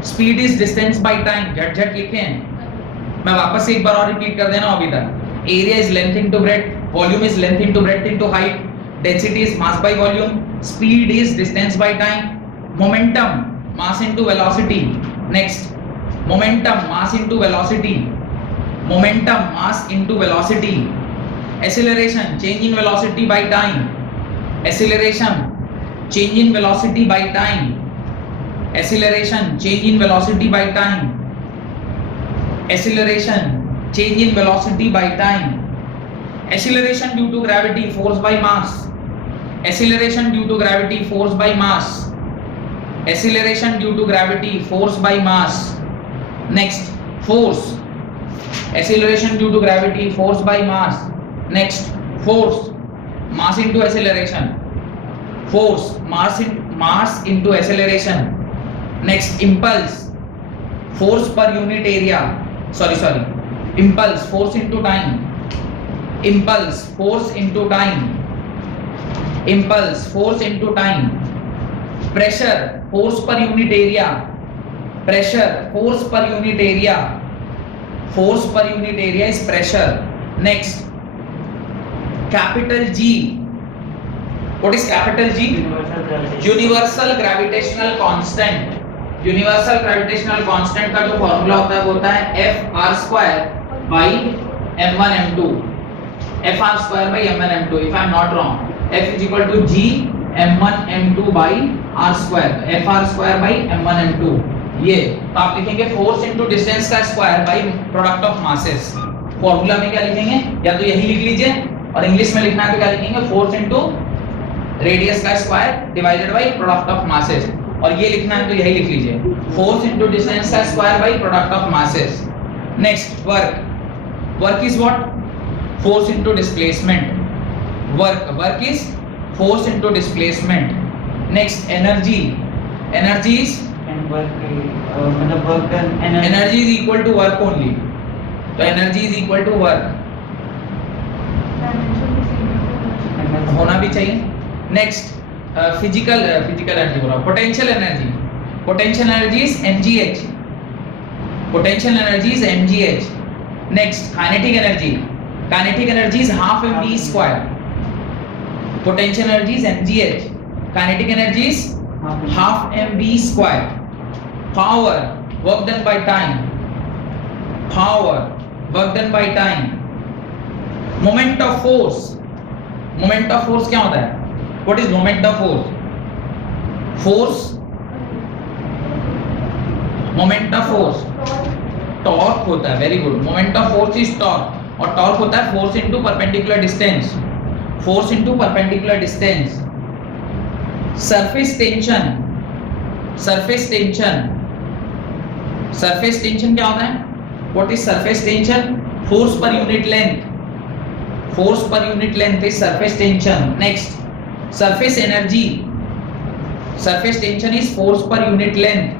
speed is distance by time, झट झट लिखे हैं, मैं वापस से एक बार और रिपीट कर देना अभी तक। Area is length into breadth, volume is length into breadth into height, density is mass by volume, speed is distance by time, momentum mass into velocity, next momentum mass into velocity, momentum mass into velocity, acceleration change in velocity by time, acceleration change in velocity by time, acceleration change in velocity by time, acceleration change in velocity by time, acceleration due to gravity force by mass, acceleration due to gravity force by mass, acceleration due to gravity force by mass, next force, acceleration due to gravity force by mass, next force mass into acceleration, force mass into acceleration, next impulse force per unit area, impulse force into time, impulse force into time, impulse force into time, pressure force per unit area, pressure force per unit area, force per unit area is pressure, next capital G, what is capital G? Universal gravitational constant, universal gravitational constant का जो formula होता है वो होता है F r square by m1 m2, F r square by m1 m2 if I am not wrong, F is equal to G m1 m2 by r square, F r square by m1 m2, ये तो आप लिखेंगे force into distance का square by product of masses. Formula में क्या लिखेंगे, या तो यही लिख लीजिए और इंग्लिश में लिखना है तो क्या लिखेंगे, फोर्स इनटू रेडियस का square divided by product of masses, और ये लिखना है तो यही लिख लीजिए, फोर्स इनटू डिस्टेंस का square by product of masses. Next work, work is what, force into displacement, work is force into displacement. Next energy, energy is मतलब work done, energy is equal to work only, तो energy is equal to work होना भी चाहिए। Next physical energy बोला, potential energy, potential energy is mgh, potential energy is mgh। Next kinetic energy, kinetic energy is half mv square, potential energy is mgh, kinetic energy is half mv square. Power work done by time, power work done by time. Moment of force, moment of force क्या होता है, what is moment of force, force, moment of force torque होता है, very good, moment of force is torque, और torque होता है force into perpendicular distance, force into perpendicular distance. Surface tension, surface tension, surface tension क्या होता है, what is surface tension, force per unit length, force per unit length is surface tension. Next, surface energy, surface tension is force per unit length.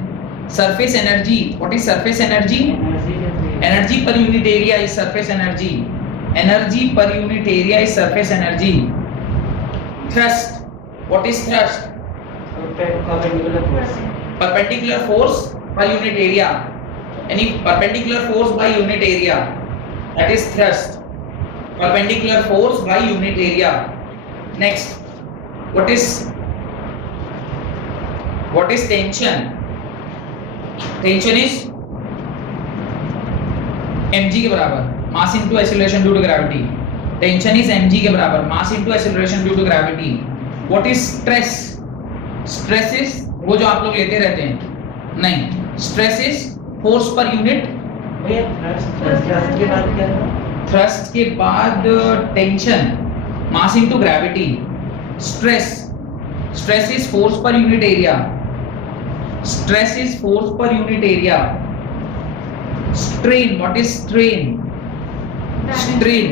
Surface energy, what is surface energy, energy per unit area is surface energy, energy per unit area is surface energy. Thrust, what is thrust, perpendicular force per unit area, any perpendicular force by unit area, that is thrust, perpendicular force by unit area. Next, what is tension, tension is mg के बराबर, mass into acceleration due to gravity, tension is mg के बराबर, mass into acceleration due to gravity. What is stress, stress is वो जो आप लोग लेते रहते हैं, नहीं, stress is force per unit, thrust के बाद tension, mass into gravity, stress, stress is force per unit area, stress is force per unit area. Strain, what is strain, strain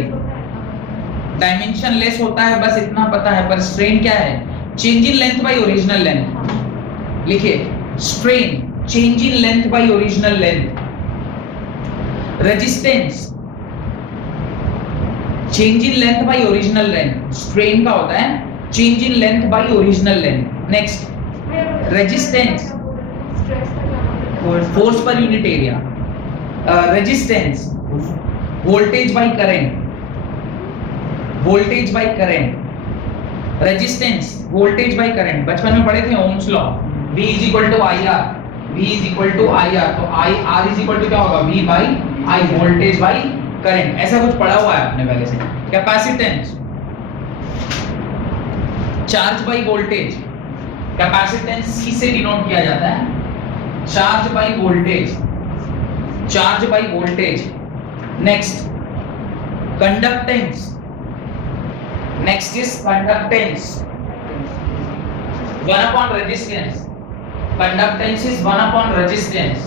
dimension less होता है, बस इतना पता है, पर स्ट्रेन क्या है, change in length by original length, लिखिए strain change in length by original length. Resistance change in length by original length, strain का होता है change in length by original length. Next resistance, force per unit area, resistance, voltage by current, voltage by current, resistance, voltage by current. बचपन में पढ़े थे Ohm's law, V is equal to I R, V is equal to I are, तो I R is equal to क्या होगा, V by I, voltage by current, ऐसा कुछ पढ़ा हुआ है आपने पहले से। Capacitance, charge by voltage, capacitance C से डिनोट किया जाता है, charge by voltage, charge by voltage. Next conductance, next is conductance, 1 upon resistance, conductance is 1 upon resistance,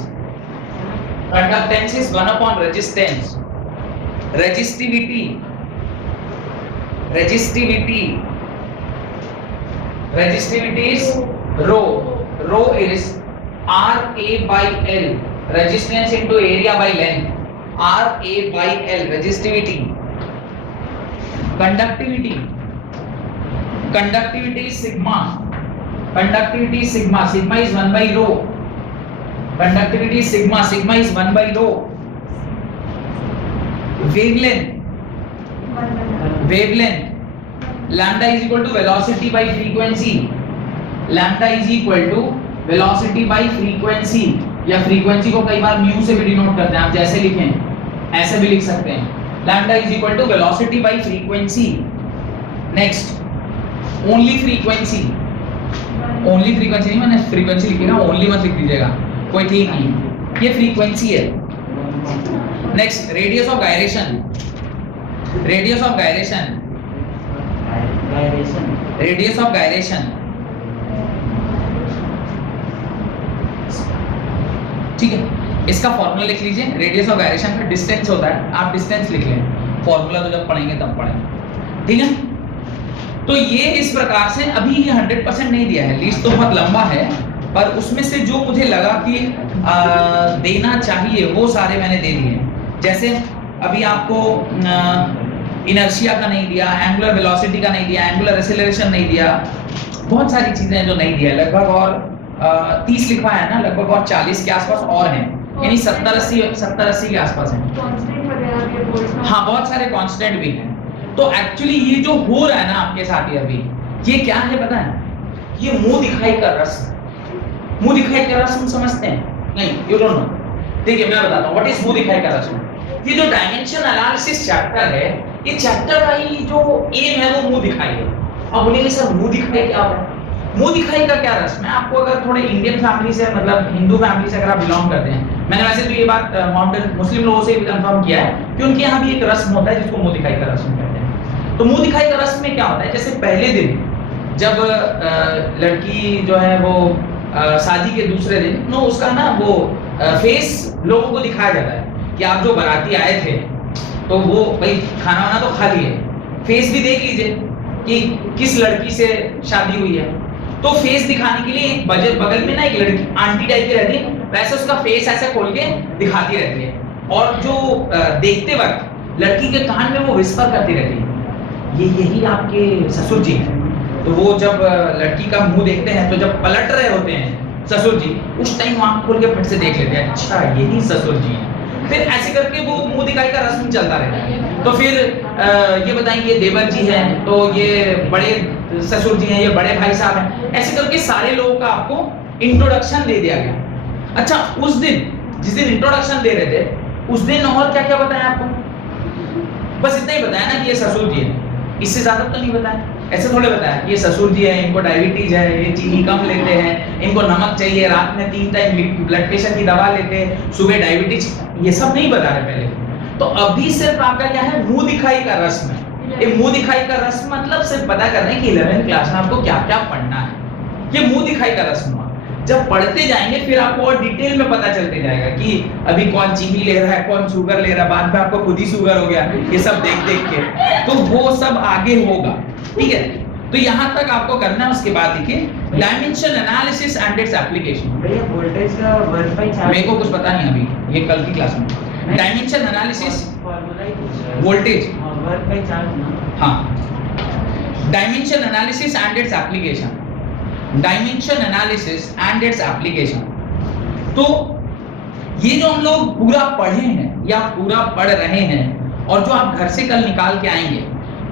conductance is 1 upon resistance, resistivity, resistivity, resistivity is rho, rho is RA by L, resistance into area by length, RA by L, resistivity. Conductivity, conductivity is sigma, conductivity is sigma, sigma is 1 by rho, conductivity is sigma, sigma is 1 by rho. Wavelength, wavelength, lambda is equal to velocity by frequency, lambda is equal to velocity by frequency, या frequency को कई बार mu से भी denote करते हैं, आप जैसे लिखें ऐसे भी लिख सकते हैं, lambda is equal to velocity by frequency. Next only frequency, only frequency नहीं, मैंने फ्रीक्वेंसी लिखी ना, ओनली मत लिख दीजिएगा, कोई ठीक नहीं, ये फ्रीक्वेंसी है। Next radius of gyration, radius of gyration, radius of gyration, ठीक है, इसका फॉर्मूला लिख लीजिए। रेडियस ऑफ गायरेशन का डिस्टेंस होता है, आप डिस्टेंस लिख लें, फॉर्मूला तो जब पढ़ेंगे तब पढ़ेंगे, ठीक है। तो ये इस प्रकार से, अभी ये 100% नहीं दिया है, लिस्ट तो बहुत लंबा है, पर उसमें से जो मुझे लगा कि देना चाहिए वो सारे मैंने दे दिए। जैसे अभी आपको इनर्शिया का नहीं दिया, एंगुलर वेलोसिटी का नहीं दिया, एंगुलर एक्सेलरेशन नहीं दिया, बहुत सारी चीजें हैं जो नहीं दिया, लगभग और 30 लिखवा है ना, लगभग और 40 के आसपास और हैं, यानी 70-80 के आसपास हैं। हाँ, बहुत सारे कांस्टेंट भी हैं। तो एक्चुअली ये जो हो रहा है ना आपके साथ ही अभी, ये क्या है पता है, ये मुंह दिखाई का रस्म। मुंह दिखाई का रस्म समझते हैं? नहीं, यू डोंट नो। ठीक है, मैं बताता हूँ व्हाट इज मुंह दिखाई का रस्म। ये जो डायमेंशन एनालिसिस चैप्टर है, ये चैप्टर का ही जो एम है वो मुंह दिखाई है। अब बोलेंगे सर मुंह दिखाई क्या है? मुंह दिखाई का क्या रस्म है? आपको अगर थोड़े इंडियन फैमिली से, मतलब हिंदू फैमिली से अगर आप बिलोंग करते हैं, मैंने वैसे तो ये बात मॉडर्न मुस्लिम लोगों से भी कंफर्म किया है कि उनके यहाँ भी एक रस्म होता है जिसको मुंह दिखाई का रस्म कहते हैं। तो मुंह दिखाई का रस्म में क्या होता है, जैसे पहले दिन जब लड़की जो है वो शादी के दूसरे दिन नो उसका ना वो फेस लोगों को दिखाया जाता है कि आप जो बाराती आए थे तो वो भाई खाना वाना तो खा लिए, फेस भी देख लीजिए कि किस लड़की से शादी हुई है। तो फेस दिखाने के लिए एक बगल में ना एक लड़की आंटी टाइप की रहती है, वैसे उसका फेस ऐसे खोल के दिखाती रहती है, और जो देखते वक्त लड़की के कान में वो विस्पर करती रहती है, ये यही आपके ससुर जी हैं। तो वो जब लड़की का मुंह देखते हैं तो जब पलट रहे होते हैं ससुर जी, उस टाइम आंख खोल के फट से देख लेते हैं, अच्छा यही ससुर जी हैं। फिर ऐसे करके वो मुंह दिखाई का रस्म चलता रहता है। तो फिर ये बताएंगे देवर जी हैं, तो ये बड़े ससुर जी हैं, ये बड़े भाई साहब हैं, ऐसे करके सारे लोगों का आपको इंट्रोडक्शन दे दिया गया। अच्छा, उस दिन जिस दिन इंट्रोडक्शन दे रहे थे उस दिन और क्या क्या बताया आपको? बस इतना ही बताया ना कि ये ससुर जी है, इससे ज्यादा तो नहीं बताया। ऐसे थोड़े बताया ये ससुर जी है, इनको डायबिटीज है, ये चीनी कम लेते हैं, इनको नमक चाहिए, रात में 3 टाइम ब्लड प्रेशर की दवा लेते हैं, सुबह डायबिटीज, ये सब नहीं बता रहे पहले। तो अभी सिर्फ आपका क्या है, मुंह दिखाई का रस्म है। ये मुंह दिखाई का रस्म मतलब सिर्फ पता कर रहे हैं कि 11th क्लास में आपको क्या क्या पढ़ना है। ये मुंह दिखाई का रस्म हुआ। जब पढ़ते जाएंगे फिर आपको और डिटेल में पता चलते जाएगा कि अभी कौन चीनी ले रहा है, कौन शुगर ले रहा है, बाद में आपको खुद ही शुगर हो गया, ये सब देख देख के, तो वो सब आगे होगा। ठीक है, तो यहाँ तक आपको करना है। उसके बाद देखिए dimension analysis and its application. भैया वोल्टेज का वर्क बाय चार्ज मेरे को कुछ पता नहीं अभी, ये कल की क्लास में। डायमेंशन एनालिसिस फार्मूला ही पूछ रहा है, वोल्टेज, वर्क बाय चार्ज ना। हाँ, dimension analysis and its application, dimension analysis and its application. तो ये जो हम लोग पूरा पढ़े हैं या पूरा पढ़ रहे हैं और जो आप घर से कल निकाल के आएंगे,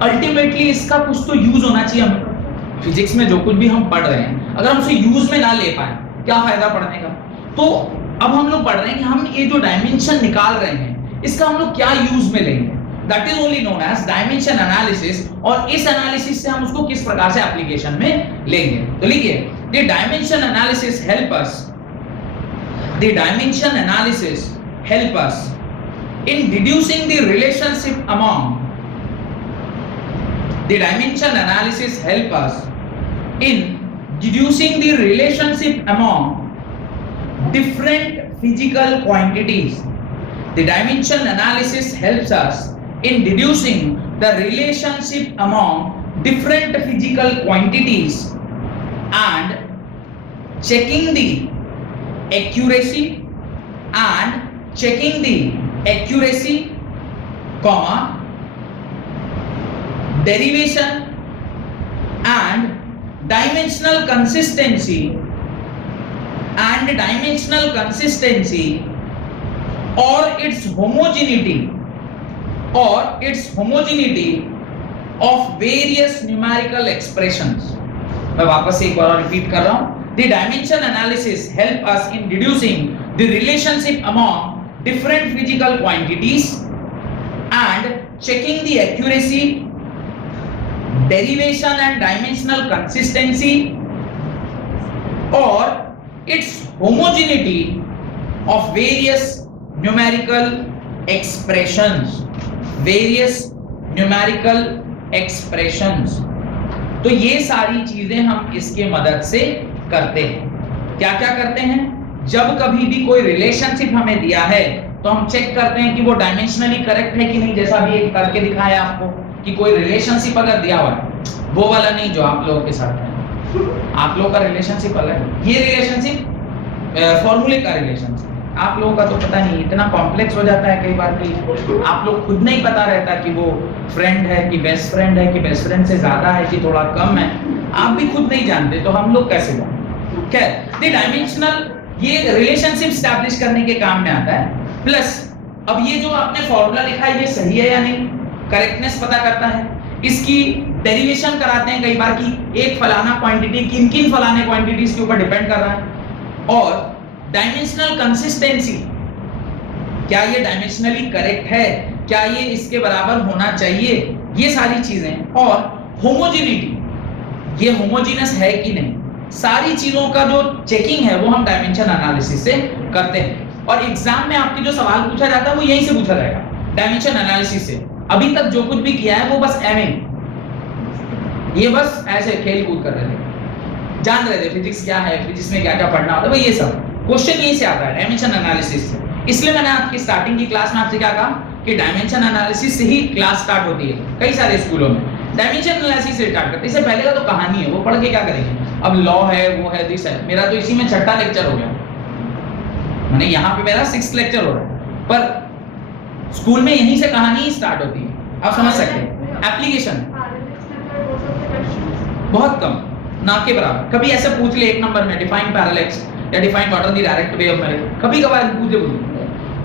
अल्टीमेटली इसका कुछ तो यूज होना चाहिए। हम फिजिक्स में जो कुछ भी हम पढ़ रहे हैं अगर हम उसे यूज में ना ले पाए, क्या फायदा पढ़ने का। तो अब हम लोग पढ़ रहे हैं कि हम ये जो डायमेंशन निकाल रहे हैं इसका हम लोग क्या यूज में लेंगे, that is only known as dimension analysis. और इस एनालिसिस से हम उसको किस प्रकार से एप्लीकेशन में लेंगे। तो लिखिए, the dimension analysis help us, the dimension analysis help us in deducing the relationship among, the dimension analysis help us in deducing the relationship among different physical quantities. The dimension analysis helps us in deducing the relationship among different physical quantities and checking the accuracy comma derivation and dimensional consistency or its homogeneity of various numerical expressions. मैं वापस से एक बार repeat कर रहा हूं। The dimension analysis help us in deducing the relationship among different physical quantities and checking the accuracy, derivation and dimensional consistency or its homogeneity of various numerical expressions. तो ये सारी चीजें हम इसके मदद से करते हैं। क्या क्या करते हैं, जब कभी भी कोई रिलेशनशिप हमें दिया है तो हम चेक करते हैं कि वो डायमेंशनली करेक्ट है कि नहीं। जैसा भी एक करके दिखाया आपको कि कोई रिलेशनशिप अगर दिया हुआ है, वो वाला नहीं जो आप लोगों के साथ है, आप लोगों का रिलेशनशिप अलग है। ये रिलेशनशिप फॉर्मूले का रिलेशनशिप, आप लोगों का तो पता नहीं, इतना कॉम्प्लेक्स हो जाता है कई बार कि आप लोग खुद नहीं पता रहता कि वो फ्रेंड है कि बेस्ट फ्रेंड है कि बेस्ट फ्रेंड से ज्यादा है कि थोड़ा कम है, आप भी खुद नहीं जानते, तो हम लोग कैसे जानते। खैर, ये डायमेंशनल ये रिलेशनशिप स्टैब्लिश करने के काम में आता है। प्लस अब ये जो आपने फॉर्मूला लिखा है ये सही है या नहीं, करेक्टनेस पता करता है। इसकी डेरिवेशन कराते हैं कई बार कि एक फलाना क्वांटिटी किन फलाने क्वांटिटीज के ऊपर डिपेंड कर रहा है। और डायमेंशनल कंसिस्टेंसी, क्या ये डायमेंशनली करेक्ट है, क्या ये इसके बराबर होना चाहिए, ये सारी चीजें। और होमोजेनिटी, ये होमोजीनस है कि नहीं, सारी चीजों का जो चेकिंग है वो हम डायमेंशन एनालिसिस से करते हैं। और एग्जाम में आपके जो सवाल पूछा जाता है वो यहीं से पूछा जाएगा, डायमेंशन एनालिसिस से। अभी तक जो कुछ भी किया है वो बस एम, ये बस ऐसे खेल कूद कर रहे थे, जान रहे थे फिजिक्स क्या है, फिजिक्स में क्या क्या पढ़ना होता है, ये सब क्वेश्चन यहीं से आता है डायमेंशन एनालिसिस से। इसलिए मैंने आपकी स्टार्टिंग की क्लास में आपसे क्या कहा कि डायमेंशन एनालिसिस से ही क्लास स्टार्ट होती है। कई सारे स्कूलों में डायमेंशन एनालिसिस से स्टार्ट करते हैं। इससे पहले का तो कहानी है, वो पढ़ के क्या करेंगे, अब लॉ है, वो है, दिस है। मेरा तो इसी में छठा लेक्चर हो गया, माने यहाँ पे मेरा 6th लेक्चर हो रहा है, पर स्कूल में यहीं से कहानी स्टार्ट होती है। आप समझ सकते हैं। एप्लीकेशन बहुत कम, ना के बराबर। कभी ऐसे पूछ ले 1 नंबर में डिफाइन पैरेलल्स या define what are the direct way of method, कभी कभार पूछे।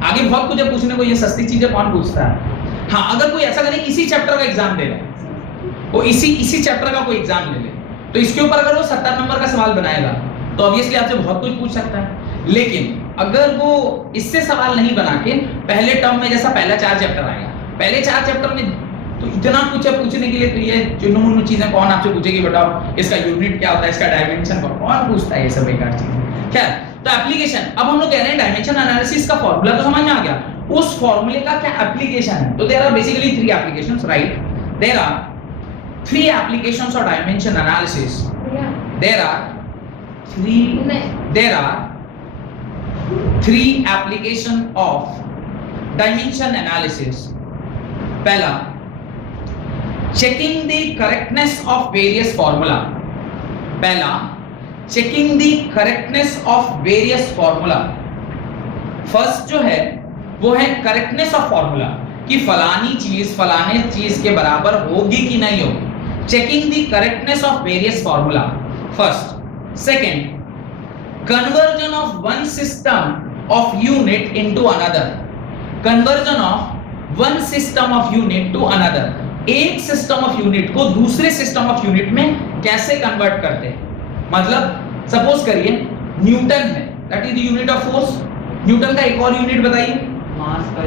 आगे बहुत कुछ है पूछने को, ये सस्ती चीजें कौन पूछता है। हाँ, अगर कोई ऐसा करे इसी चैप्टर का एग्जाम दे रहा है, वो इसी चैप्टर का कोई एग्जाम ले ले, तो इसके ऊपर अगर वो 70 नंबर का सवाल बनाएगा तो ऑब्वियसली आपसे बहुत कुछ पूछ सकता है। लेकिन अगर वो इससे सवाल नहीं बना के पहले टर्म में, जैसा पहला 4 चैप्टर आएगा, पहले 4 चैप्टर में तो इतना कुछ है पूछने के लिए, तो ये चुन्नू चीजें कौन आपसे पूछेगी, बताओ इसका यूनिट क्या होता है, इसका डायमेंशन कौन पूछता है, ये सब बेकार चीजें। खैर, तो एप्लीकेशन, अब हम लोग कह रहे हैं डायमेंशन एनालिसिस का फॉर्मूला तो समझ में आ गया, उस फॉर्मूले का क्या एप्लीकेशन है। तो there are basically 3 applications, right. There are 3 applications of dimension analysis. There are 3 application of dimension analysis. पहला, checking the correctness of various formula. पहला, checking the correctness of various formula. First जो है वो है correctness of formula, कि फलानी चीज फलाने चीज के बराबर होगी कि नहीं होगी। Checking the correctness of various formula. First. Second, conversion of one system of unit into another, conversion of one system of unit to another, एक सिस्टम ऑफ यूनिट को दूसरे सिस्टम ऑफ यूनिट में कैसे कन्वर्ट करते हैं। मतलब suppose करिए Newton है, that is the unit of force. Newton का एक और यूनिट बताइए। मास पर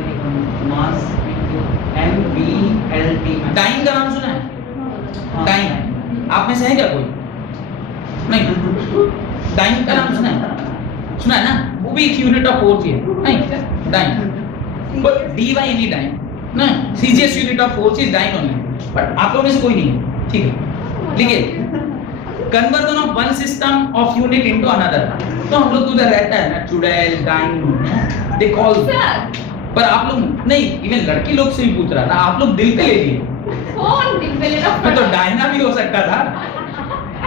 मास इनटू MV/LT। टाइम का नाम सुना है? टाइम आप में से है क्या कोई? नहीं, टाइम का नाम सुना है? सुना है ना? वो भी एक यूनिट ऑफ फोर्स ही है। नहीं, time but D by any time ना, CGS unit of force is time only, but आप लोगों में से कोई नहीं है, ठीक है। लिखिए conversion of one system of unit into another. तो हम लोग उधर रहता है ना चुड़ैल टाइम दे कॉल, पर आप लोग नहीं, इवन लड़की लोग से भी पूछ रहा था, आप लोग दिल पे ले लिए। कौन दिल पे लेना? मैं तो डायना भी हो सकता था,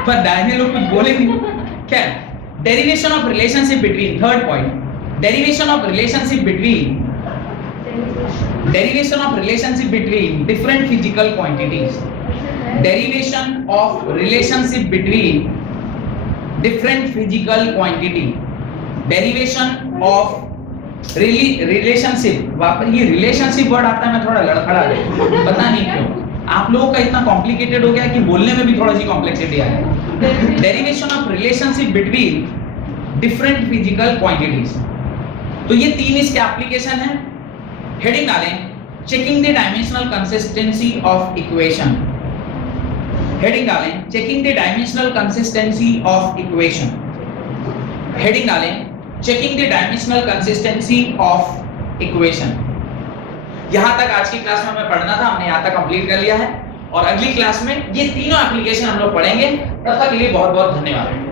पर डायने लोग कुछ बोले नहीं। क्या derivation of relationship between, third point, derivation of relationship between, derivation of relationship between different physical quantities, derivation of relationship between different physical quantity, derivation of relationship, वापस ये relationship वर्ड आता है, मैं थोड़ा लड़खड़ा गया, पता नहीं क्यों। आप लोगों का इतना कॉम्प्लिकेटेड हो गया कि बोलने में भी थोड़ा सी कॉम्प्लेक्सिटी आ है। Derivation of relationship between different physical quantities. तो ये तीन इसके एप्लीकेशन है। हेडिंग डालें checking the dimensional consistency of equation. Heading डालें checking the dimensional consistency of equation. Heading डालें checking the dimensional consistency of equation. यहां तक आज की क्लास में हमें पढ़ना था, हमने यहां तक कंप्लीट कर लिया है और अगली क्लास में ये तीनों एप्लीकेशन हम लोग पढ़ेंगे। तब तक के लिए बहुत बहुत धन्यवाद।